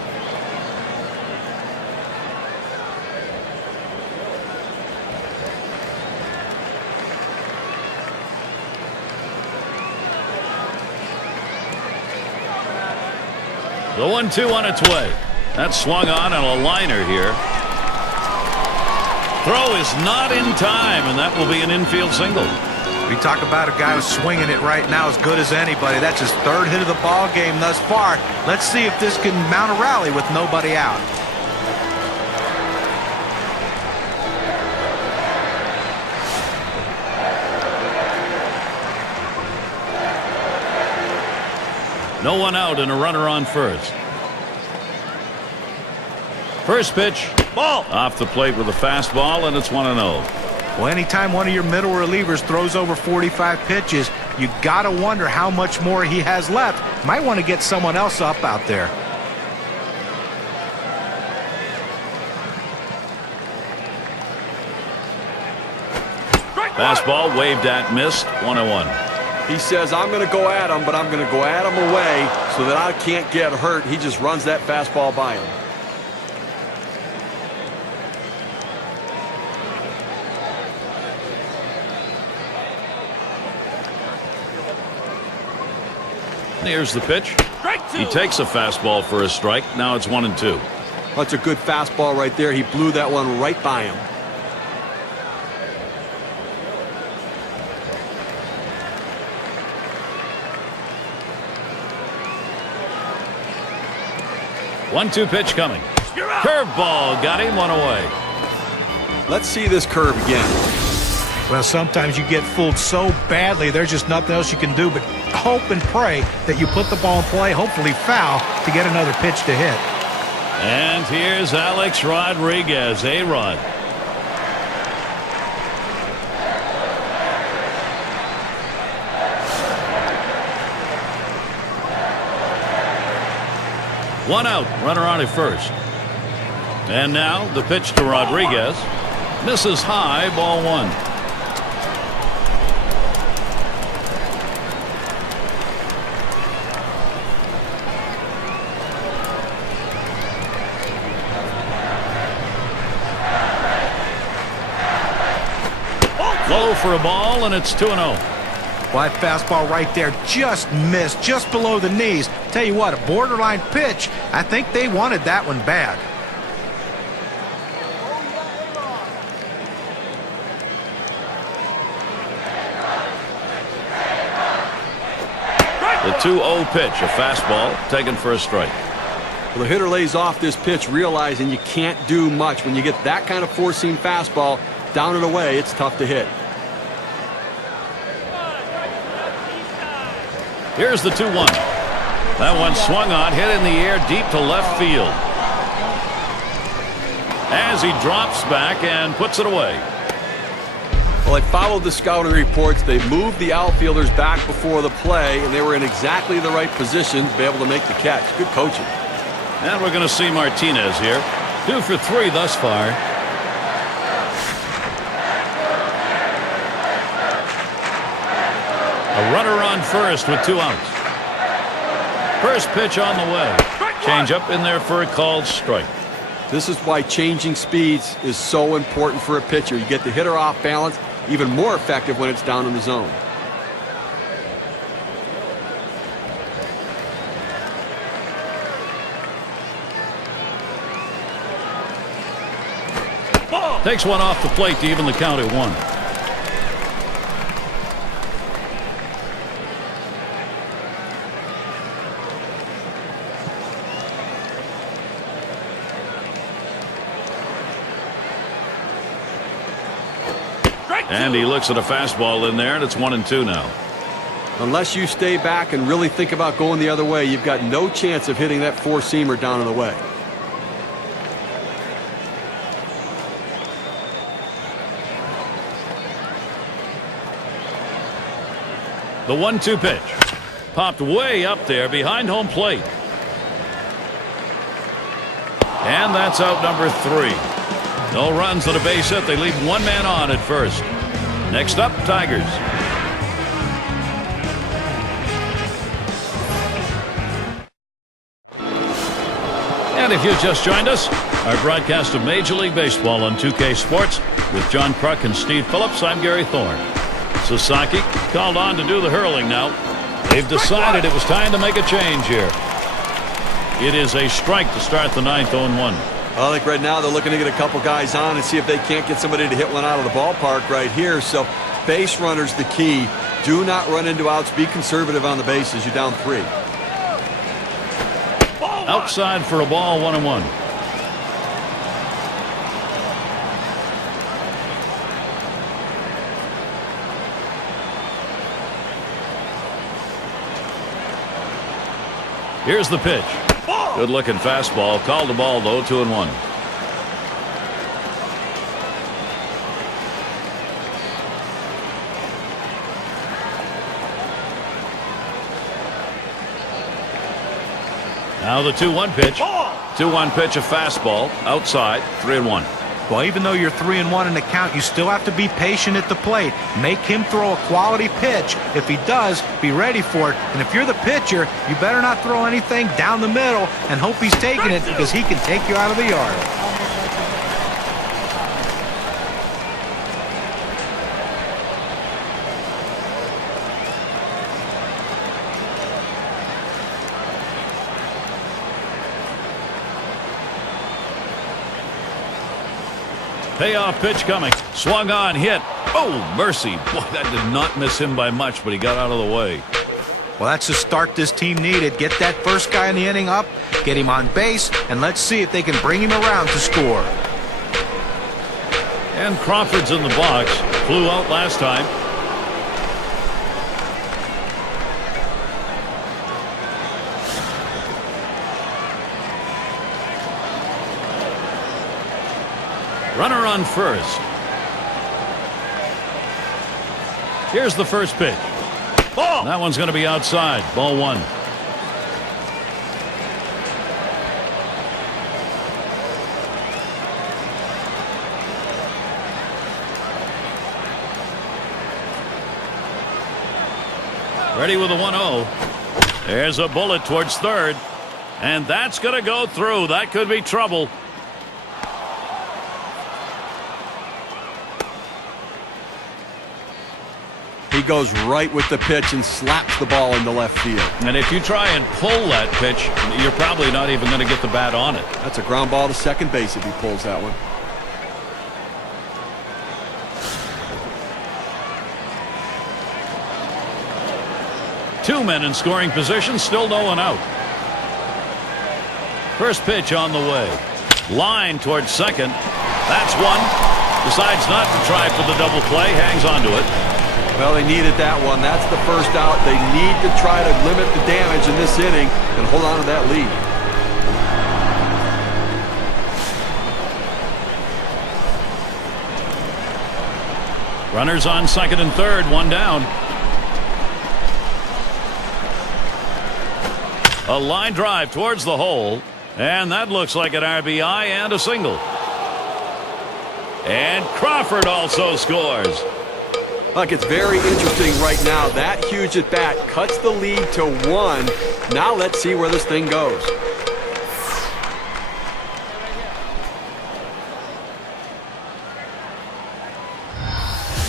The 1-2 on its way. That's swung on a liner here. Throw is not in time, and that will be an infield single. We talk about a guy who's swinging it right now as good as anybody. That's his 3rd hit of the ball game thus far. Let's see if this can mount a rally with nobody out. No one out and a runner on first. First pitch. Ball. Off the plate with a fastball, and it's 1-0. Well, anytime one of your middle relievers throws over 45 pitches, you got to wonder how much more he has left. Might want to get someone else up out there. Fastball waved at, missed, 1-1. He says, I'm going to go at him, but I'm going to go at him away so that I can't get hurt. He just runs that fastball by him. Here's the pitch. He takes a fastball for a strike. Now it's 1-2. That's a good fastball right there. He blew that one right by him. One-two pitch coming. Curveball got him, one away. Let's see this curve again. Well, sometimes you get fooled so badly, there's just nothing else you can do but hope and pray that you put the ball in play, hopefully foul, to get another pitch to hit. And here's Alex Rodriguez, A-Rod. One out, runner on at first. And now the pitch to Rodriguez. Misses high, ball one. Low for a ball, and it's 2-0. Well, that fastball right there just missed, just below the knees. Tell you what, a borderline pitch. I think they wanted that one bad. The 2-0 pitch, a fastball taken for a strike. Well, the hitter lays off this pitch, realizing you can't do much. When you get that kind of four-seam fastball down and away, it's tough to hit. Here's the 2-1. That one swung on, hit in the air deep to left field. As he drops back and puts it away. Well, they followed the scouting reports. They moved the outfielders back before the play, and they were in exactly the right position to be able to make the catch. Good coaching. And we're going to see Martinez here. 2 for 3 thus far. A runner on first with 2 outs. First pitch on the way. Change up in there for a called strike. This is why changing speeds is so important for a pitcher. You get the hitter off balance, even more effective when it's down in the zone. Takes one off the plate to even the count at 1. And he looks at a fastball in there, and it's 1-2 now. Unless you stay back and really think about going the other way, you've got no chance of hitting that four-seamer down and away. The 1-2 pitch. Popped way up there behind home plate. And that's out number 3. No runs and a base hit. They leave one man on at first. Next up, Tigers. And if you just joined us, our broadcast of Major League Baseball on 2K Sports with John Kruk and Steve Phillips, I'm Gary Thorne. Sasaki called on to do the hurling now. They've decided it was time to make a change here. It is a strike to start the 9th, 0-1. I think right now they're looking to get a couple guys on and see if they can't get somebody to hit one out of the ballpark right here. So base runner's the key. Do not run into outs. Be conservative on the bases. You're down 3. Outside for a ball, 1-1. Here's the pitch. Good looking fastball. Called the ball though. 2-1. Now the 2-1 pitch. 2-1 pitch, a fastball outside. 3-1. Well, even though you're 3-1 in the count, you still have to be patient at the plate. Make him throw a quality pitch. If he does, be ready for it. And if you're the pitcher, you better not throw anything down the middle and hope he's taking it, because he can take you out of the yard. Payoff pitch coming. Swung on, hit. Oh, mercy. Boy, that did not miss him by much, but he got out of the way. Well, that's the start this team needed. Get that first guy in the inning up, get him on base, and let's see if they can bring him around to score. And Crawford's in the box. Flew out last time. Runner on first. Here's the first pitch. Ball. That one's going to be outside. Ball 1. Ready with a 1-0. There's a bullet towards third. And that's going to go through. That could be trouble. He goes right with the pitch and slaps the ball into left field. And if you try and pull that pitch, you're probably not even going to get the bat on it. That's a ground ball to second base if he pulls that one. Two men in scoring position, still no one out. First pitch on the way. Line towards second. That's one. Decides not to try for the double play. Hangs on to it. Well, they needed that one. That's the first out. They need to try to limit the damage in this inning and hold on to that lead. Runners on second and third, one down. A line drive towards the hole, and that looks like an RBI and a single. And Crawford also scores. Look, it's very interesting right now. That huge at bat cuts the lead to 1. Now let's see where this thing goes.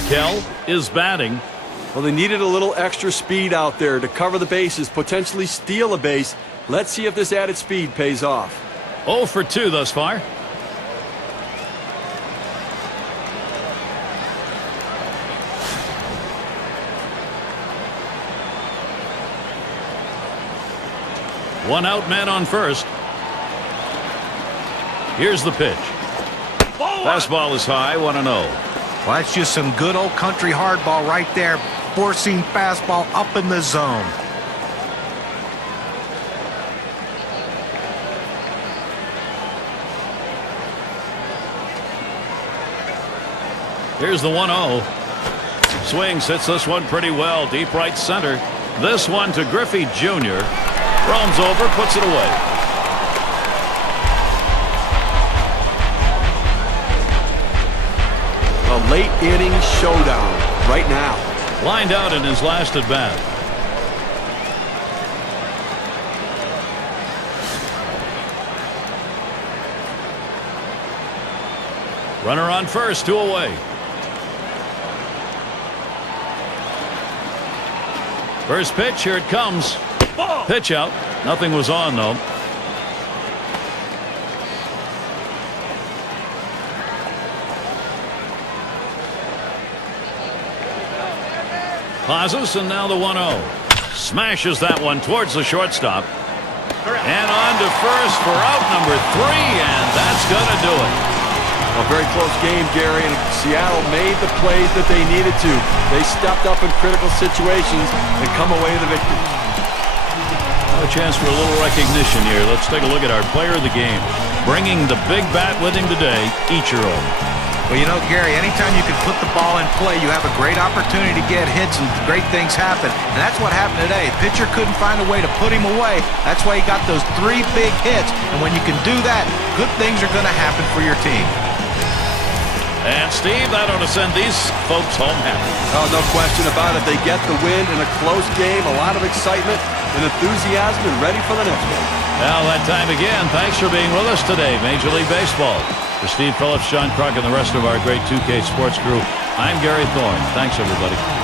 Kell is batting. Well, they needed a little extra speed out there to cover the bases, potentially steal a base. Let's see if this added speed pays off. 0 for 2 thus far. One out, man on first. Here's the pitch. Fastball is high, 1-0. Well, that's just some good old country hardball right there. Forcing fastball up in the zone. Here's the 1-0. Swings, hits this one pretty well. Deep right center. This one to Griffey Jr. Roams over, puts it away. A late inning showdown right now. Lined out in his last at bat. Runner on first, 2 away. First pitch, here it comes. Pitch out. Nothing was on, though. Pauses, and now the 1-0. Smashes that one towards the shortstop. And on to first for out number 3, and that's going to do it. A very close game, Gary, and Seattle made the plays that they needed to. They stepped up in critical situations and come away with the victory. a chance for a little recognition here. Let's take a look at our player of the game. Bringing the big bat with him today, Ichiro. Well, you know, Gary, anytime you can put the ball in play, you have a great opportunity to get hits and great things happen. And that's what happened today. The pitcher couldn't find a way to put him away. That's why he got those 3 big hits. And when you can do that, good things are going to happen for your team. And, Steve, that ought to send these folks home happy. Oh, no question about it. They get the win in a close game, a lot of excitement and enthusiasm, and ready for the next one. Now, that time again, thanks for being with us today, Major League Baseball. For Steve Phillips, John Kruk, and the rest of our great 2K Sports crew, I'm Gary Thorne. Thanks, everybody.